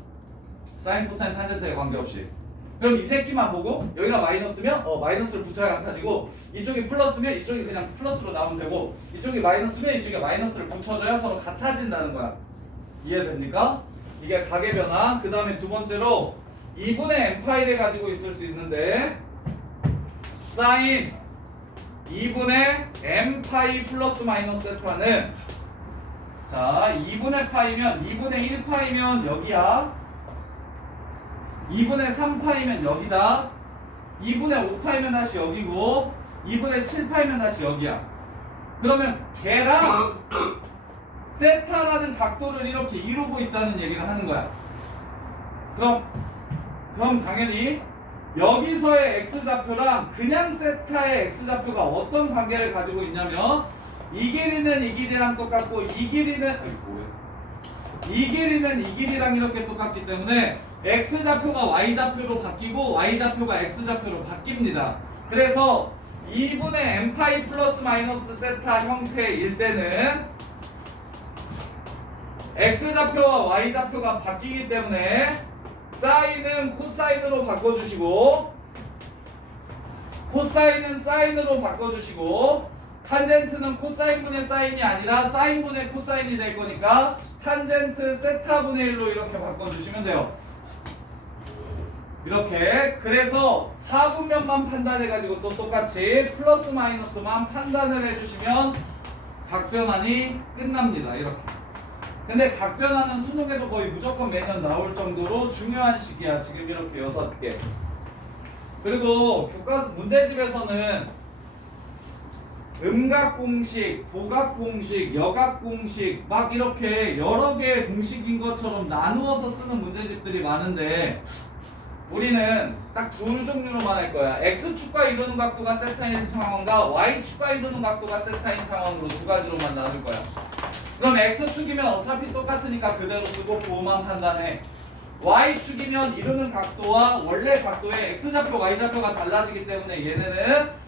사인, 코사인, 탄젠트에 관계없이. 그럼 이 새끼만 보고 여기가 마이너스면 마이너스를 붙여야 안 타지고 이쪽이 플러스면 이쪽이 그냥 플러스로 나오면 되고 이쪽이 마이너스면 이쪽에 마이너스를 붙여줘야 서로 같아진다는 거야. 이해됩니까? 이게 각의 변화. 그 다음에 두 번째로 2분의 n파이를 가지고 있을 수 있는데 사인 2분의 n파이 플러스 마이너스 세타는 자 2분의 파이면 2분의 1파이면 여기야 2분의 3파이면 여기다 2분의 5파이면 다시 여기고 2분의 7파이면 다시 여기야. 그러면 걔랑 세타라는 각도를 이렇게 이루고 있다는 얘기를 하는 거야. 그럼 당연히 여기서의 x좌표랑 그냥 세타의 x좌표가 어떤 관계를 가지고 있냐면 이 길이는 이 길이랑 똑같고 이 길이는 이 길이랑 이렇게 똑같기 때문에 x좌표가 y좌표로 바뀌고 y좌표가 x좌표로 바뀝니다. 그래서 2분의 n파이 플러스 마이너스 세타 형태일 때는 x좌표와 y좌표가 바뀌기 때문에 사인은 코사인으로 바꿔주시고 코사인은 사인으로 바꿔주시고 탄젠트는 코사인분의 사인이 아니라 사인분의 코사인이 될 거니까 탄젠트 세타분의 1로 이렇게 바꿔주시면 돼요. 이렇게. 그래서 4분면만 판단해가지고 또 똑같이 플러스 마이너스만 판단을 해주시면 각변환이 끝납니다. 이렇게. 근데 각변환은 수능에도 거의 무조건 매년 나올 정도로 중요한 시기야. 지금 이렇게 6개. 그리고 교과서 문제집에서는 음각 공식, 보각 공식, 여각 공식 막 이렇게 여러 개의 공식인 것처럼 나누어서 쓰는 문제집들이 많은데 우리는 딱 두 종류로만 할 거야. X축과 이루는 각도가 세타인 상황과 Y축과 이루는 각도가 세타인 상황으로 두 가지로만 나눌 거야. 그럼 X축이면 어차피 똑같으니까 그대로 쓰고 부호만 판단해. Y축이면 이루는 각도와 원래 각도의 X좌표, Y좌표가 달라지기 때문에 얘네는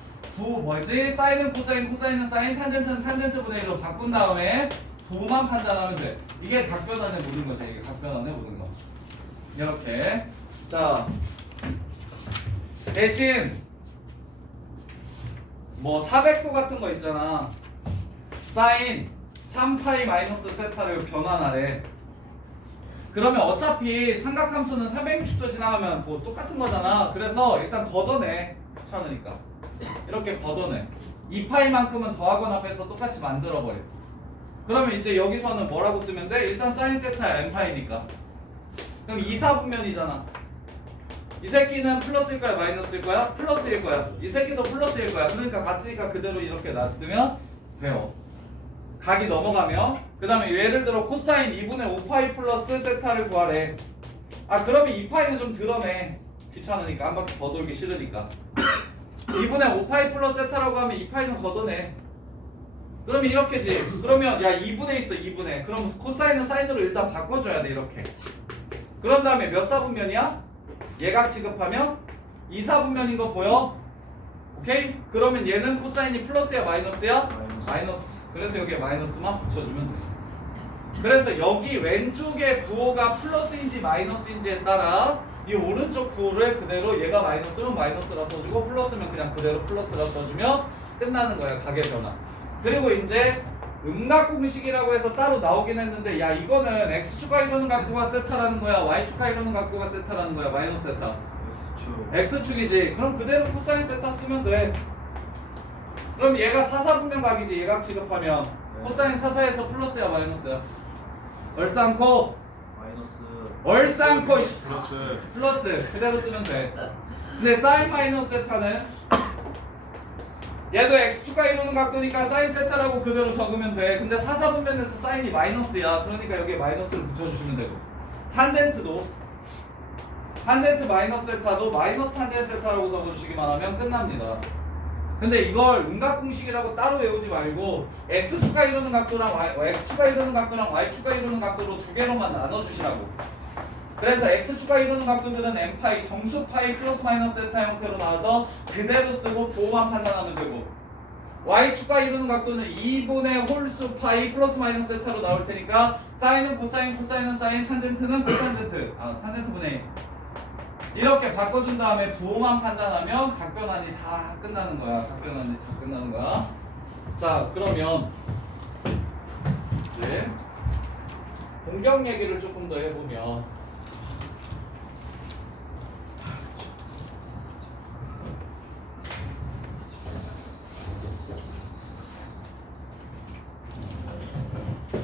사인은 코사인, 코사인은 사인, 탄젠트는 탄젠트분의 1로 바꾼 다음에 부호만 판단하면 돼. 이게 각변환의 모든 거지. 이게 각변환의 모든 거. 이렇게. 자, 대신 뭐 400도 같은 거 있잖아. 사인 3파이 마이너스 세타를 변환하래. 그러면 어차피 삼각함수는 360도 지나가면 뭐 똑같은 거잖아. 그래서 일단 걷어내. 귀찮으니까 이렇게 걷어내. 2파이만큼은 더하거나 빼서 똑같이 만들어버려. 그러면 이제 여기서는 뭐라고 쓰면 돼? 일단 사인 세타야 n파이니까. 그럼 2, 4분면이잖아. 이 새끼는 플러스일 거야 마이너스일 거야? 플러스일 거야. 이 새끼도 플러스일 거야. 그러니까 같으니까 그대로 이렇게 놔두면 돼요. 각이 넘어가면 그 다음에 예를 들어 코사인 2분의 5파이 플러스 세타를 구하래. 아 그러면 2파이는 좀 드러내. 귀찮으니까 한 바퀴 더 돌기 싫으니까 2분의 5파이 플러스 세타라고 하면 2파이는 걷어내. 그러면 이렇게지. 그러면 야 2분의 있어 2분의. 그럼 코사인은 사인으로 일단 바꿔줘야 돼. 이렇게. 그런 다음에 몇 사분면이야? 예각 취급하면 2, 4분면인 거 보여? 오케이? 그러면 얘는 코사인이 플러스야 마이너스야? 마이너스. 그래서 여기에 마이너스만 붙여주면 돼. 그래서 여기 왼쪽의 부호가 플러스인지 마이너스인지에 따라 이 오른쪽 부호를 그대로 얘가 마이너스면 마이너스라 써주고 플러스면 그냥 그대로 플러스라 써주면 끝나는 거야. 각의 변화. 그리고 이제 음각 공식이라고 해서 따로 나오긴 했는데 야 이거는 x축과 이루는 각도가 세타라는 거야 y축과 이루는 각도가 세타라는 거야 마이너스 세타 x축이지. 그럼 그대로 코사인 세타 쓰면 돼. 그럼 얘가 4사분면 각이지. 예각 취급하면 코사인 4사에서 플러스야 마이너스야? 얼싸안고 얼싸안고 플러스 그대로 쓰면 돼. 근데 사인 마이너스 세타는 얘도 x축과 이루는 각도니까 사인 세타라고 그대로 적으면 돼. 근데 4사분면에서 사인이 마이너스야. 그러니까 여기에 마이너스를 붙여주시면 되고 탄젠트도 탄젠트 마이너스 세타도 마이너스 탄젠트 세타라고 적어주시기만 하면 끝납니다. 근데 이걸 음각 공식이라고 따로 외우지 말고 x축과 이루는 각도랑 x축과 이루는 각도랑 y축과 이루는 각도로 두 개로만 나눠주시라고. 그래서 x축과 이루는 각도들은 n파이 정수파이 플러스 마이너스 세타 형태로 나와서 그대로 쓰고 부호만 판단하면 되고 y축과 이루는 각도는 2분의 홀수 파이 플러스 마이너스 세타로 나올 테니까 사인은 코사인, 코사인은 사인, 탄젠트는 코탄젠트 탄젠트 분의 1 이렇게 바꿔준 다음에 부호만 판단하면 각변환이 다 끝나는 거야. 각변환이 다 끝나는 거야. 자, 그러면 이제 공격 얘기를 조금 더 해보면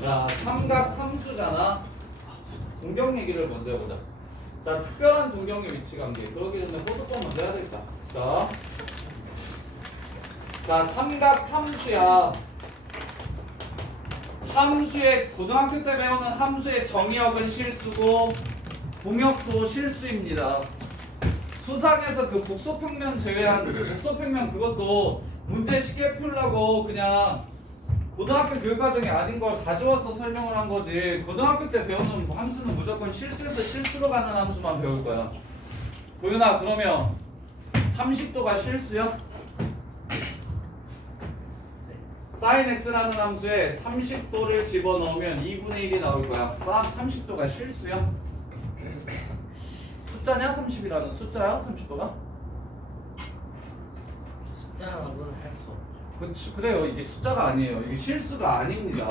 자, 삼각 함수잖아. 동경 얘기를 먼저 해보자. 자, 특별한 동경의 위치 관계. 그러기 전에 호두법 먼저 해야 되겠다. 자, 삼각 함수야. 함수의 고등학교 때 배우는 함수의 정의역은 실수고 공역도 실수입니다. 수상에서 그 복소평면 제외한 복소평면 그것도 문제 쉽게 풀려고 그냥 고등학교 교육과정이 아닌 걸 가져와서 설명을 한 거지. 고등학교 때 배우는 함수는 무조건 실수에서 실수로 가는 함수만 배울 거야. 도윤아, 그러면 30도가 실수야? sin x라는 함수에 30도를 집어넣으면 2분의 1이 나올 거야. 30도가 실수야? 숫자냐? 30이라는 숫자야? 30도가? 숫자라고는 할 수 없죠. 그렇지, 그래요. 이게 숫자가 아니에요. 이게 실수가 아닙니다.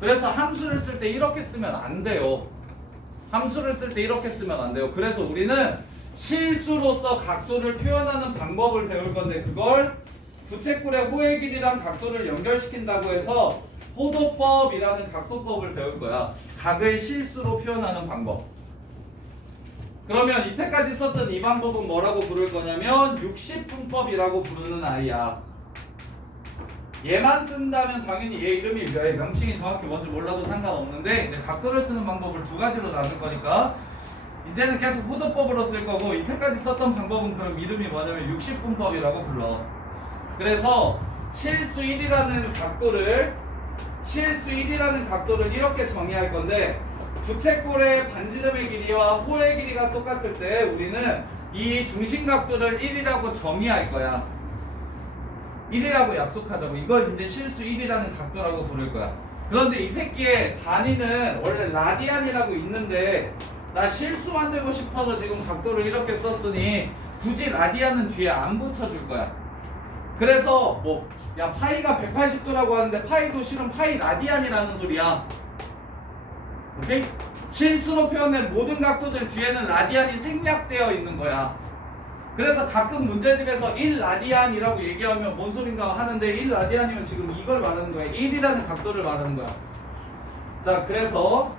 그래서 함수를 쓸 때 이렇게 쓰면 안 돼요. 함수를 쓸 때 이렇게 쓰면 안 돼요. 그래서 우리는 실수로서 각도를 표현하는 방법을 배울 건데 그걸 부채꼴의 호의 길이랑 각도를 연결시킨다고 해서 호도법이라는 각도법을 배울 거야. 각을 실수로 표현하는 방법. 그러면 이때까지 썼던 이 방법은 뭐라고 부를 거냐면 60분법이라고 부르는 아이야. 얘만 쓴다면 당연히 얘 이름이 명칭이 정확히 뭔지 몰라도 상관없는데 이제 각도를 쓰는 방법을 두 가지로 나눌 거니까 이제는 계속 호도법으로 쓸 거고 이때까지 썼던 방법은 그럼 이름이 뭐냐면 60분법이라고 불러. 그래서 실수 1이라는 각도를 이렇게 정의할 건데 부채꼴의 반지름의 길이와 호의 길이가 똑같을 때 우리는 이 중심각도를 1이라고 정의할 거야. 1이라고 약속하자고. 이걸 이제 실수 1이라는 각도라고 부를 거야. 그런데 이 새끼의 단위는 원래 라디안이라고 있는데 나 실수 만들고 싶어서 지금 각도를 이렇게 썼으니 굳이 라디안은 뒤에 안 붙여줄 거야. 그래서 뭐 야 파이가 180도라고 하는데 파이도 실은 파이 라디안이라는 소리야. 오케이? 실수로 표현된 모든 각도들 뒤에는 라디안이 생략되어 있는 거야. 그래서 가끔 문제집에서 1라디안이라고 얘기하면 뭔 소린가 하는데 1라디안이면 지금 이걸 말하는 거야. 1이라는 각도를 말하는 거야. 자, 그래서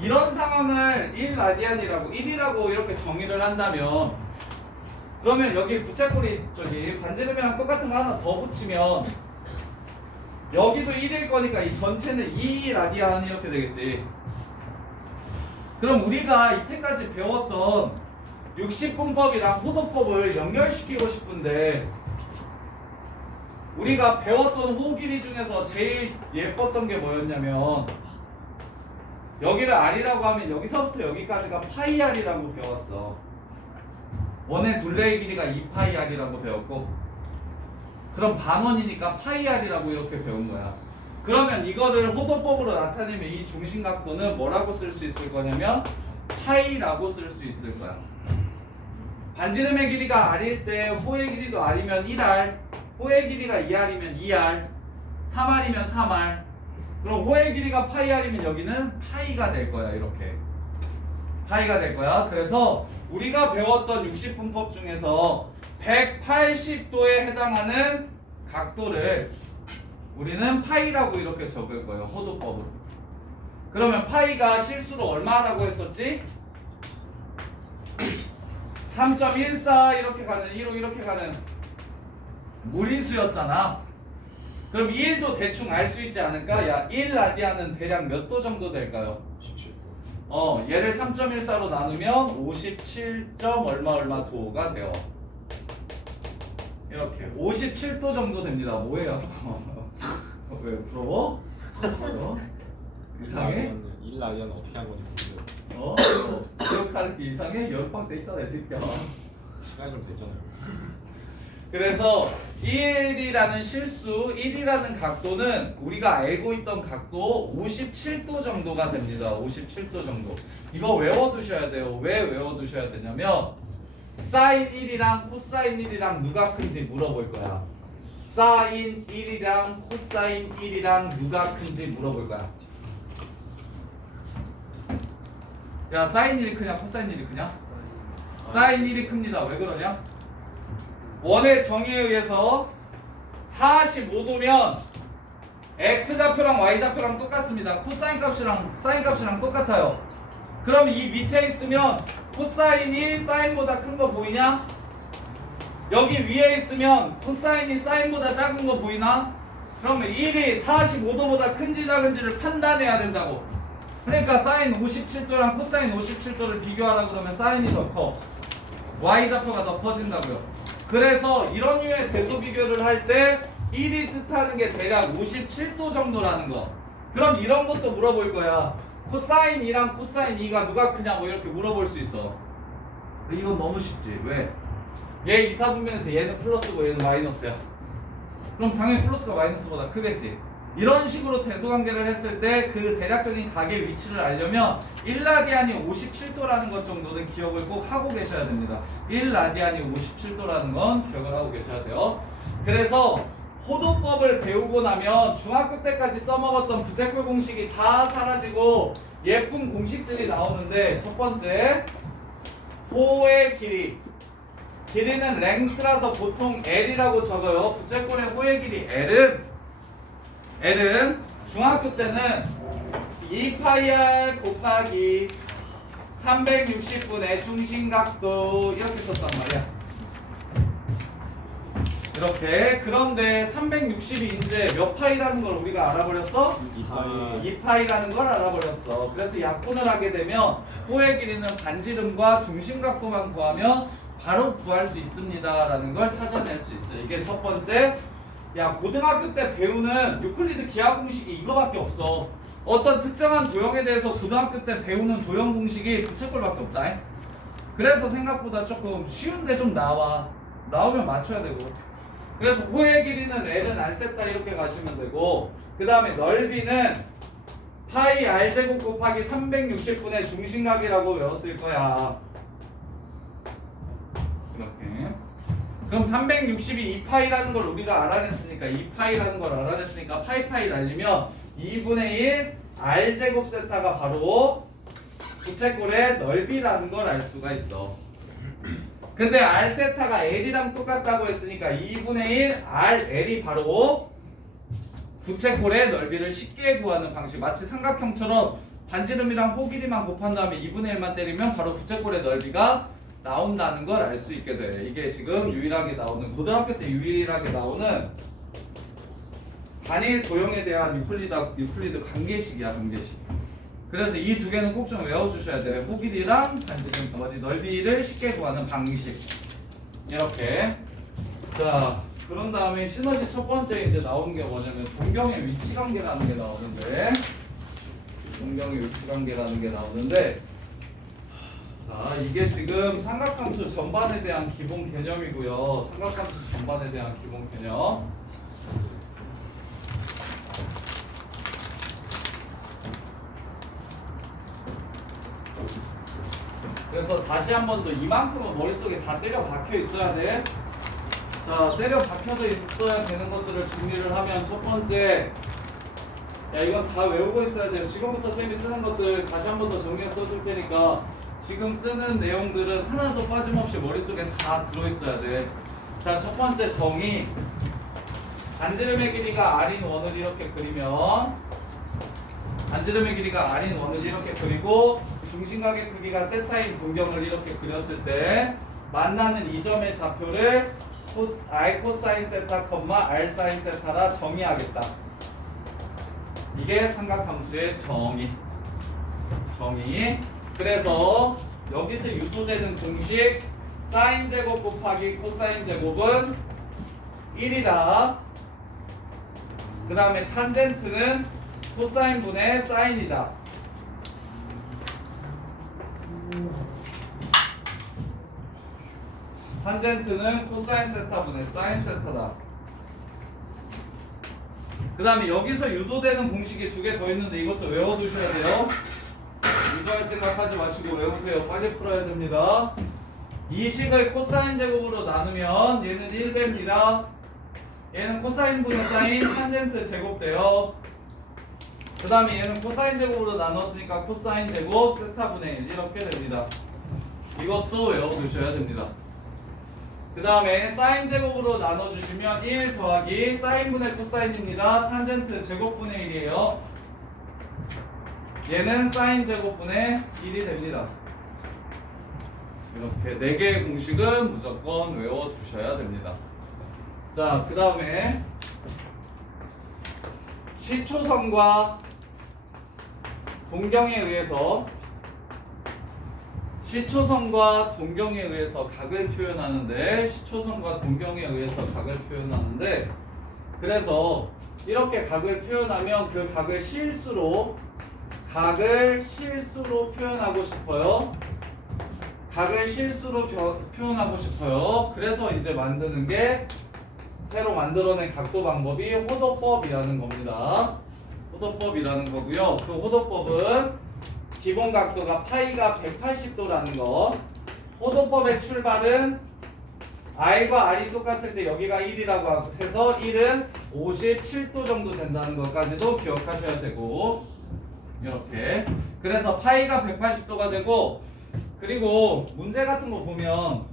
이런 상황을 1라디안이라고 1이라고 이렇게 정의를 한다면 그러면 여기 부채꼴이 저기 반지름이랑 똑같은 거 하나 더 붙이면 여기도 1일 거니까 이 전체는 2라디안 이렇게 되겠지. 그럼 우리가 이때까지 배웠던 60분법이랑 호도법을 연결시키고 싶은데 우리가 배웠던 호 길이 중에서 제일 예뻤던 게 뭐였냐면 여기를 R이라고 하면 여기서부터 여기까지가 파이 R이라고 배웠어. 원의 둘레의 길이가 2파이 R이라고 배웠고 그럼 반원이니까 파이 R이라고 이렇게 배운 거야. 그러면 이거를 호도법으로 나타내면 이 중심각도는 뭐라고 쓸 수 있을 거냐면 파이라고 쓸 수 있을 거야. 반지름의 길이가 R일 때 호의 길이도 R이면 1R, 호의 길이가 2R이면 2R, 3R이면 3R. 그럼 호의 길이가 파이 R이면 여기는 파이가 될 거야. 이렇게 파이가 될 거야. 그래서 우리가 배웠던 60분법 중에서 180도에 해당하는 각도를 우리는 파이라고 이렇게 적을 거예요. 호도법으로. 그러면 파이가 실수로 얼마라고 했었지? 3.14 이렇게 가는 1호 이렇게 가는 무리수였잖아. 그럼 1도 대충 알 수 있지 않을까? 야, 1라디안은 대략 몇 도 정도 될까요? 17도. 얘를 3.14로 나누면 57. 얼마 도가 돼요. 이렇게 57도 정도 됩니다. 뭐예요? 왜 부러워? 이상해? 1라디안 어떻게 한 건지 모르겠어요. 기억하는 게 이상해? 열방 돼 있잖아 이 새끼야. 시간이 좀 됐잖아요. 그래서 1이라는 실수, 1이라는 각도는 우리가 알고 있던 각도 57도 정도가 됩니다. 57도 정도. 이거 외워두셔야 돼요. 왜 외워두셔야 되냐면 사인 1이랑 코사인 1이랑 누가 큰지 물어볼 거야. 사인 1이랑 코사인 1이랑 누가 큰지 물어볼 거야. 야, 사인 1이 크냐 코사인 1이 크냐? 사인 1이 큽니다. 왜 그러냐? 원의 정의에 의해서 45도면 x좌표랑 y좌표랑 똑같습니다. 코사인 값이랑 사인 값이랑 똑같아요. 그럼 이 밑에 있으면 코사인이 사인보다 큰 거 보이냐? 여기 위에 있으면 코사인이 사인보다 작은 거 보이나? 그러면 1이 45도보다 큰지 작은지를 판단해야 된다고. 그러니까 사인 57도랑 코사인 57도를 비교하라 그러면 사인이 더 커. y좌표가 더 커진다고요. 그래서 이런 류의 대소 비교를 할 때 1이 뜻하는 게 대략 57도 정도라는 거. 그럼 이런 것도 물어볼 거야. 코사인 2랑 코사인 2가 누가 크냐 뭐 이렇게 물어볼 수 있어. 이건 너무 쉽지. 왜? 얘 이사분면에서 얘는 플러스고 얘는 마이너스야. 그럼 당연히 플러스가 마이너스보다 크겠지. 이런 식으로 대소관계를 했을 때 그 대략적인 각의 위치를 알려면 1라디안이 57도라는 것 정도는 기억을 꼭 하고 계셔야 됩니다. 1라디안이 57도라는 건 기억을 하고 계셔야 돼요. 그래서 호도법을 배우고 나면 중학교 때까지 써먹었던 부채꼴 공식이 다 사라지고 예쁜 공식들이 나오는데, 첫 번째 호의 길이는 랭스라서 보통 L이라고 적어요. 부채꼴의 호의 길이 L은 중학교 때는 2파이R 곱하기 360분의 중심각도 이렇게 썼단 말이야. 이렇게. 그런데 360이 이제 몇 파이라는 걸 우리가 알아버렸어? 2파이라는 걸 알아버렸어. 그래서 약분을 하게 되면 호의 길이는 반지름과 중심각도만 구하면 바로 구할 수 있습니다 라는 걸 찾아낼 수 있어요. 이게 첫 번째. 야, 고등학교 때 배우는 유클리드 기하 공식이 이거밖에 없어. 어떤 특정한 도형에 대해서 고등학교 때 배우는 도형 공식이 부채꼴밖에 없다. 그래서 생각보다 조금 쉬운데 좀 나오면 맞춰야 되고. 그래서 호의 길이는 L은 R세타 이렇게 가시면 되고, 그 다음에 넓이는 파이 R제곱 곱하기 360분의 중심각이라고 외웠을 거야. 이렇게. 그럼 360이 2파이라는 걸 우리가 알아냈으니까, 2파이라는 걸 알아냈으니까 파이 날리면 2분의 1 R제곱 세타가 바로 부채꼴의 넓이라는 걸 알 수가 있어. 근데 R세타가 L이랑 똑같다고 했으니까 2분의 1 RL이 바로 부채꼴의 넓이를 쉽게 구하는 방식. 마치 삼각형처럼 반지름이랑 호 길이만 곱한 다음에 2분의 1만 때리면 바로 부채꼴의 넓이가 나온다는 걸 알 수 있게 돼. 이게 지금 유일하게 나오는, 고등학교 때 유일하게 나오는 단일 도형에 대한 유클리드 관계식이야, 관계식. 그래서 이 두 개는 꼭 좀 외워주셔야 돼요. 호 길이랑 반지름, 넓이를 쉽게 구하는 방식. 이렇게. 자, 그런 다음에 시너지 첫 번째 이제 나오는 게 뭐냐면 동경의 위치 관계라는 게 나오는데, 자, 이게 지금 삼각함수 전반에 대한 기본 개념이고요. 삼각함수 전반에 대한 기본 개념. 그래서 다시 한 번 더 이만큼은 머릿속에 다 때려 박혀 있어야 돼. 자, 때려 박혀져 있어야 되는 것들을 정리를 하면, 첫 번째, 야, 이건 다 외우고 있어야 돼요. 지금부터 쌤이 쓰는 것들 다시 한 번 더 정리해서 써줄 테니까 지금 쓰는 내용들은 하나도 빠짐없이 머릿속에 다 들어있어야 돼. 자, 첫 번째 정의. 반지름의 길이가 R인 원을 이렇게 그리면, 반지름의 길이가 R인 원을 이렇게 그리고 중심각의 크기가 세타인 동경을 이렇게 그렸을 때 만나는 이 점의 좌표를 R 코사인 세타, R 사인 세타라 정의하겠다. 이게 삼각함수의 정의. 그래서 여기서 유도되는 공식 사인 제곱 곱하기 코사인 제곱은 1이다. 그 다음에 탄젠트는 코사인 분의 사인이다. 탄젠트는 코사인 세타분의 사인 세타다. 그 다음에 여기서 유도되는 공식이 두 개 더 있는데 이것도 외워두셔야 돼요. 유도할 생각하지 마시고 외우세요. 빨리 풀어야 됩니다. 이 식을 코사인 제곱으로 나누면 얘는 1 됩니다. 얘는 코사인 분의 사인 탄젠트 제곱 돼요. 그 다음에 얘는 코사인 제곱으로 나눴으니까 코사인 제곱 세타분의 1 이렇게 됩니다. 이것도 외워두셔야 됩니다. 그 다음에 사인 제곱으로 나눠주시면 1 더하기 사인분의 코사인입니다. 탄젠트 제곱분의 1이에요. 얘는 사인 제곱분의 1이 됩니다. 이렇게 4개의 공식은 무조건 외워두셔야 됩니다. 자, 그 다음에 시초선과 동경에 의해서 각을 표현하는데 그래서 이렇게 각을 표현하면 그 각을 실수로 표현하고 싶어요. 그래서 이제 만드는 게 새로 만들어낸 각도 방법이 호도법이라는 겁니다. 호도법이라는 거고요. 그 호도법은 기본 각도가 파이가 180도라는 거. 호도법의 출발은 R과 R이 똑같을 때 여기가 1이라고 해서 1은 57도 정도 된다는 것까지도 기억하셔야 되고 이렇게. 그래서 파이가 180도가 되고 그리고 문제 같은 거 보면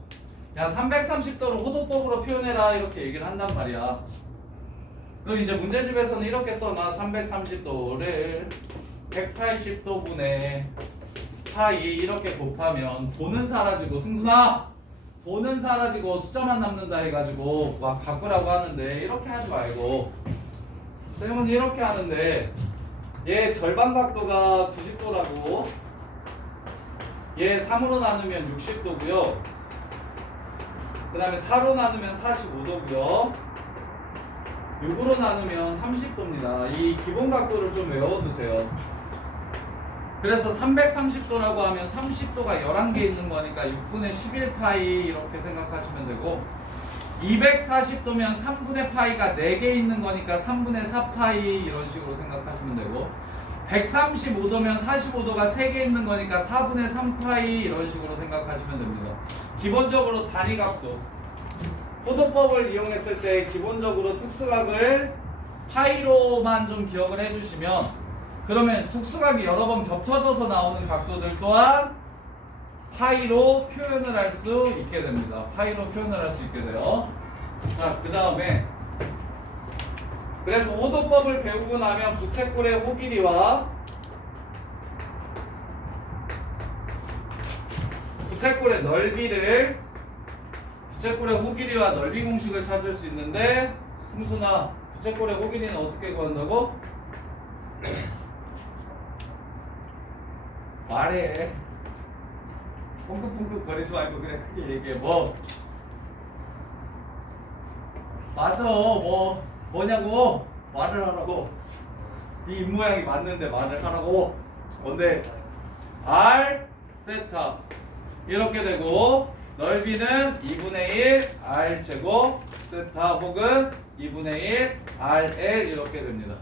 야 330도를 호도법으로 표현해라 이렇게 얘기를 한단 말이야. 그럼 이제 문제집에서는 이렇게 써놔. 330도를 180도분의 파이 이렇게 곱하면 도는 사라지고 승순아 도는 사라지고 숫자만 남는다 해가지고 막 바꾸라고 하는데 이렇게 하지 말고 쌤은 이렇게 하는데 얘 절반 각도가 90도라고 얘 3으로 나누면 60도고요. 그 다음에 4로 나누면 45도고요. 6으로 나누면 30도입니다. 이 기본 각도를 좀 외워두세요. 그래서 330도라고 하면 30도가 11개 있는 거니까 6분의 11파이 이렇게 생각하시면 되고 240도면 3분의 파이가 4개 있는 거니까 3분의 4파이 이런 식으로 생각하시면 되고 135도면 45도가 3개 있는 거니까 4분의 3파이 이런 식으로 생각하시면 됩니다. 기본적으로 단위각도 호도법을 이용했을 때 기본적으로 특수각을 파이로만 좀 기억을 해주시면 그러면 특수각이 여러 번 겹쳐져서 나오는 각도들 또한 파이로 표현을 할 수 있게 됩니다. 파이로 표현을 할 수 있게 돼요. 자, 그 다음에 그래서 호도법을 배우고 나면 부채꼴의 호길이와 부채꼴의 호길이와 넓이 공식을 찾을 수 있는데 승순아 부채꼴의 호길이는 어떻게 구한다고? 말해. 펑긋펑긋 거리지 말고 그냥 크게 얘기해. 뭐 맞아. 뭐냐고 말을 하라고. 네 입모양이 맞는데 말을 하라고. 뭔데? R 세타 이렇게 되고 넓이는 2분의 1 R 제곱 세타 혹은 2분의 1 RL 이렇게 됩니다.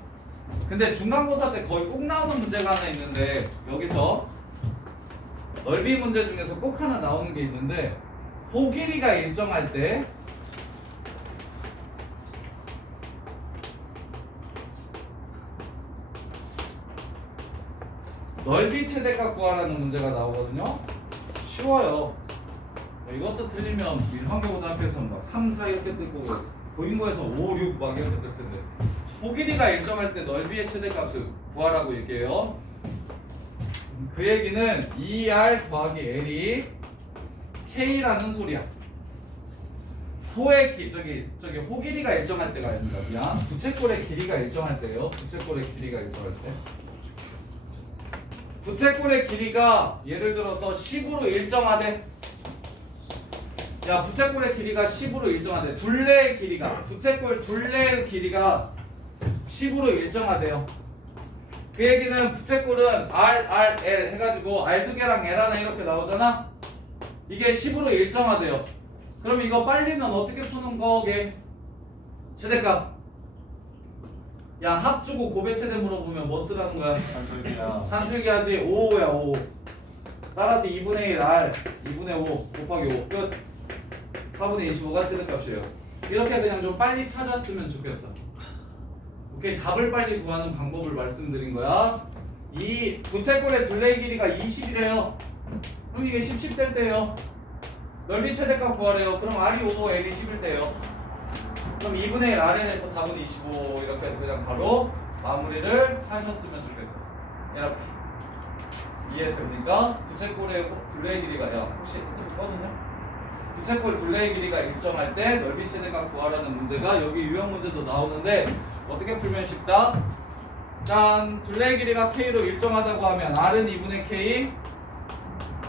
근데 중간고사 때 거의 꼭 나오는 문제가 하나 있는데 여기서 넓이 문제 중에서 꼭 하나 나오는 게 있는데 호 길이가 일정할 때 넓이 최대값 구하라는 문제가 나오거든요. 쉬워요. 이것도 틀리면 일환경고등학교에서는 막 3, 4 이렇게 뜰고 고인고에서 5, 6 막 이렇게 뜰 텐데 호 길이가 일정할 때 넓이의 최대값을 구하라고 얘기해요. 그 얘기는 2R 더하기 L이 K라는 소리야. 호의 저기 호 길이가 일정할 때가 아닙니다. 미안. 부채꼴의 길이가 일정할 때예요. 부채꼴의 길이가 일정할 때. 부채꼴의 길이가 예를 들어서 10으로 일정하대. 야, 부채꼴의 길이가 10으로 일정하대. 둘레의 길이가 부채꼴 둘레의 길이가 10으로 일정하대요. 그 얘기는 부채꼴은 R, R, L 해가지고 R2개랑 L 하나 이렇게 나오잖아. 이게 10으로 일정하대요. 그럼 이거 빨리는 어떻게 푸는 거게? 최대값. 야, 합 주고 고배 최대 물어보면 뭐 쓰라는 거야? 산술기야. 산술기 하지. 5야 5. 따라서 2분의 1 R 2분의 5 곱하기 5 끝. 4분의 25가 최대값이에요. 이렇게 그냥 좀 빨리 찾았으면 좋겠어. 오케이, 답을 빨리 구하는 방법을 말씀드린 거야. 이 부채꼴의 둘레의 길이가 20이래요. 그럼 이게 10 될 때예요. 넓이 최대값 구하래요. 그럼 R이 5, L이 10일 때예요. 그럼 2분의 1 Rn에서 4분의 25 이렇게 해서 그냥 바로 마무리를 하셨으면 좋겠어. 이렇게 이해됩니까? 부채꼴의 둘레의 길이가, 야 혹시 핸드폰 꺼졌냐? 부채꼴 둘레의 길이가 일정할 때 넓이 최대값 구하라는 문제가 여기 유형 문제도 나오는데 어떻게 풀면 쉽다? 짠, 둘레의 길이가 K로 일정하다고 하면 R은 2분의 K,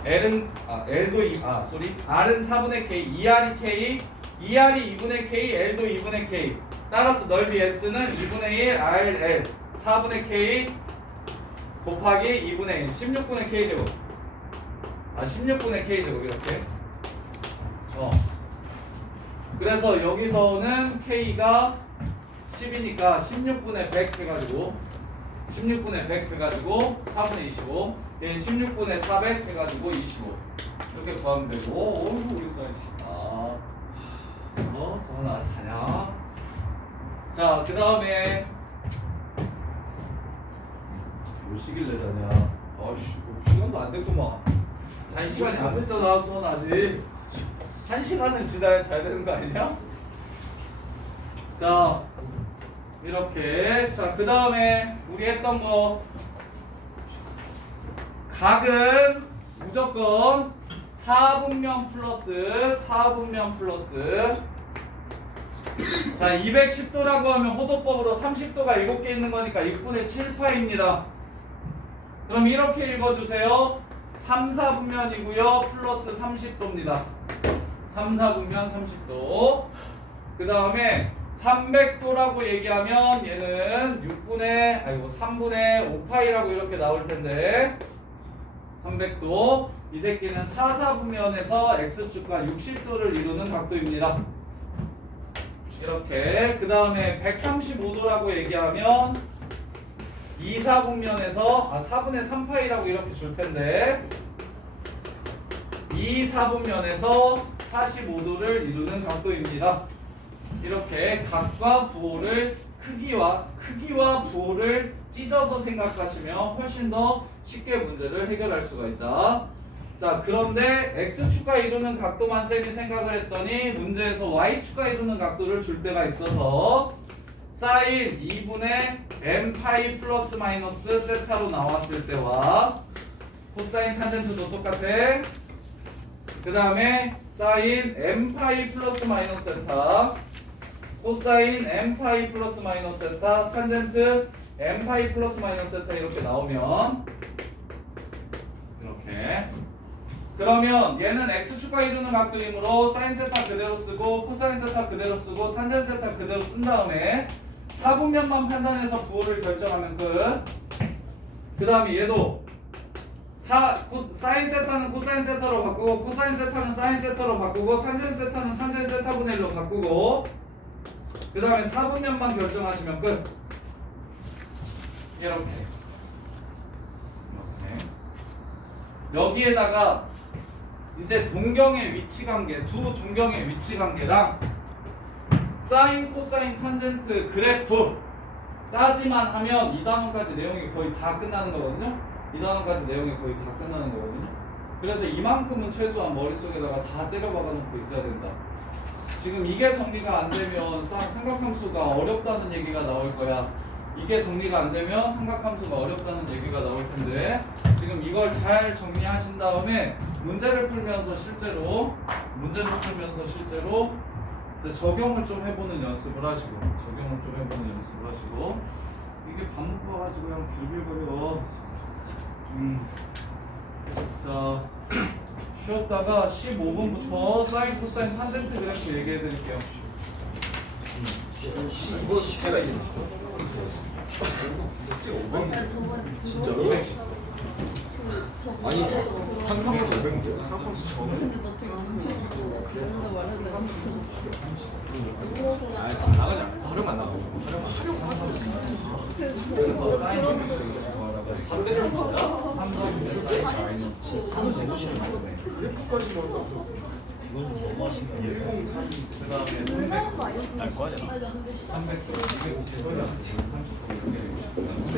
R은 R은 4분의 K, 2R이 K, 2R이 2분의 K, L도 2분의 K. 따라서 넓이 S는 2분의 1 RL 4분의 K 곱하기 2분의 1 16분의 K제곱. 16분의 K제곱 이렇게. 그래서 여기서는 K가 10이니까 16분의 100 해가지고 16분의 100 해가지고 4분의 25 얘는 16분의 400 해가지고 25 이렇게 구하면 되고. 어이구 우리 수아이 잘하. 수아나 자냐. 자, 그 다음에 몇 시길래 자냐. 아이씨 시간도 안 됐구만. 잘 시간이 안 됐잖아 수아나. 아직 1시간은 지나야 잘 되는 거 아니냐? 자, 이렇게. 자, 그 다음에 우리 했던 거 각은 무조건 4분면 플러스 자, 210도라고 하면 호도법으로 30도가 7개 있는 거니까 6분의 7파입니다. 그럼 이렇게 읽어주세요. 3, 4분면이고요 플러스 30도입니다 3, 4분면 30도. 그 다음에 300도라고 얘기하면 얘는 3분의 5파이라고 이렇게 나올 텐데 300도. 이 새끼는 4, 4분면에서 x축과 60도를 이루는 각도입니다. 이렇게. 그 다음에 135도라고 얘기하면 2, 4분면에서 4분의 3파이라고 이렇게 줄 텐데 2, 4분면에서 45도를 이루는 각도입니다. 이렇게 각과 부호를 크기와 부호를 찢어서 생각하시면 훨씬 더 쉽게 문제를 해결할 수가 있다. 자, 그런데 x축과 이루는 각도만 쌤이 생각을 했더니 문제에서 y축과 이루는 각도를 줄 때가 있어서 사인 2분의 m파이 플러스 마이너스 세타로 나왔을 때와 코사인 탄젠트도 똑같아. 그 다음에 사인 m파이 플러스 마이너스 세타, 코사인 m파이 플러스 마이너스 세타, 탄젠트 m파이 플러스 마이너스 세타 이렇게 나오면 이렇게. 그러면 얘는 x축과 이루는 각도이므로 사인 세타 그대로 쓰고 코사인 세타 그대로 쓰고 탄젠트 세타 그대로 쓴 다음에 4분면만 판단해서 부호를 결정하면 끝. 그 다음에 얘도 사인 세타는 코사인 세타로 바꾸고 코사인 세타는 사인 세타로 바꾸고 탄젠트 세타는 탄젠트 세타분의 1로 바꾸고 그 다음에 4분면만 결정하시면 끝. 이렇게. 여기에다가 이제 동경의 위치관계, 두 동경의 위치관계랑 사인, 코사인, 탄젠트 그래프 따지만 하면 이 단원까지 내용이 거의 다 끝나는 거거든요. 이 단원까지 내용이 거의 다 끝나는 거거든요. 그래서 이만큼은 최소한 머릿속에다가 다 때려박아 놓고 있어야 된다. 지금 이게 정리가 안 되면 삼각함수가 어렵다는 얘기가 나올 거야. 이게 정리가 안 되면 삼각함수가 어렵다는 얘기가 나올 텐데 지금 이걸 잘 정리하신 다음에 문제를 풀면서 실제로 이제 적용을 좀 해보는 연습을 하시고 이게 밥 먹고 와가지고 그냥 빌빌거려. 자, 쉬었다가 15분부터 사인, 코사인, 탄젠트 그래프 얘기해 드릴게요. 이거 숙제가 있는 저번 진짜로? 아니 상상은 500인데. 아니 나가자. 하려면 안 나가고. 사는 150은 나오네. 이건 좀 너무하시네. 그다음에 300 날 거하잖아. 300 270 지금 30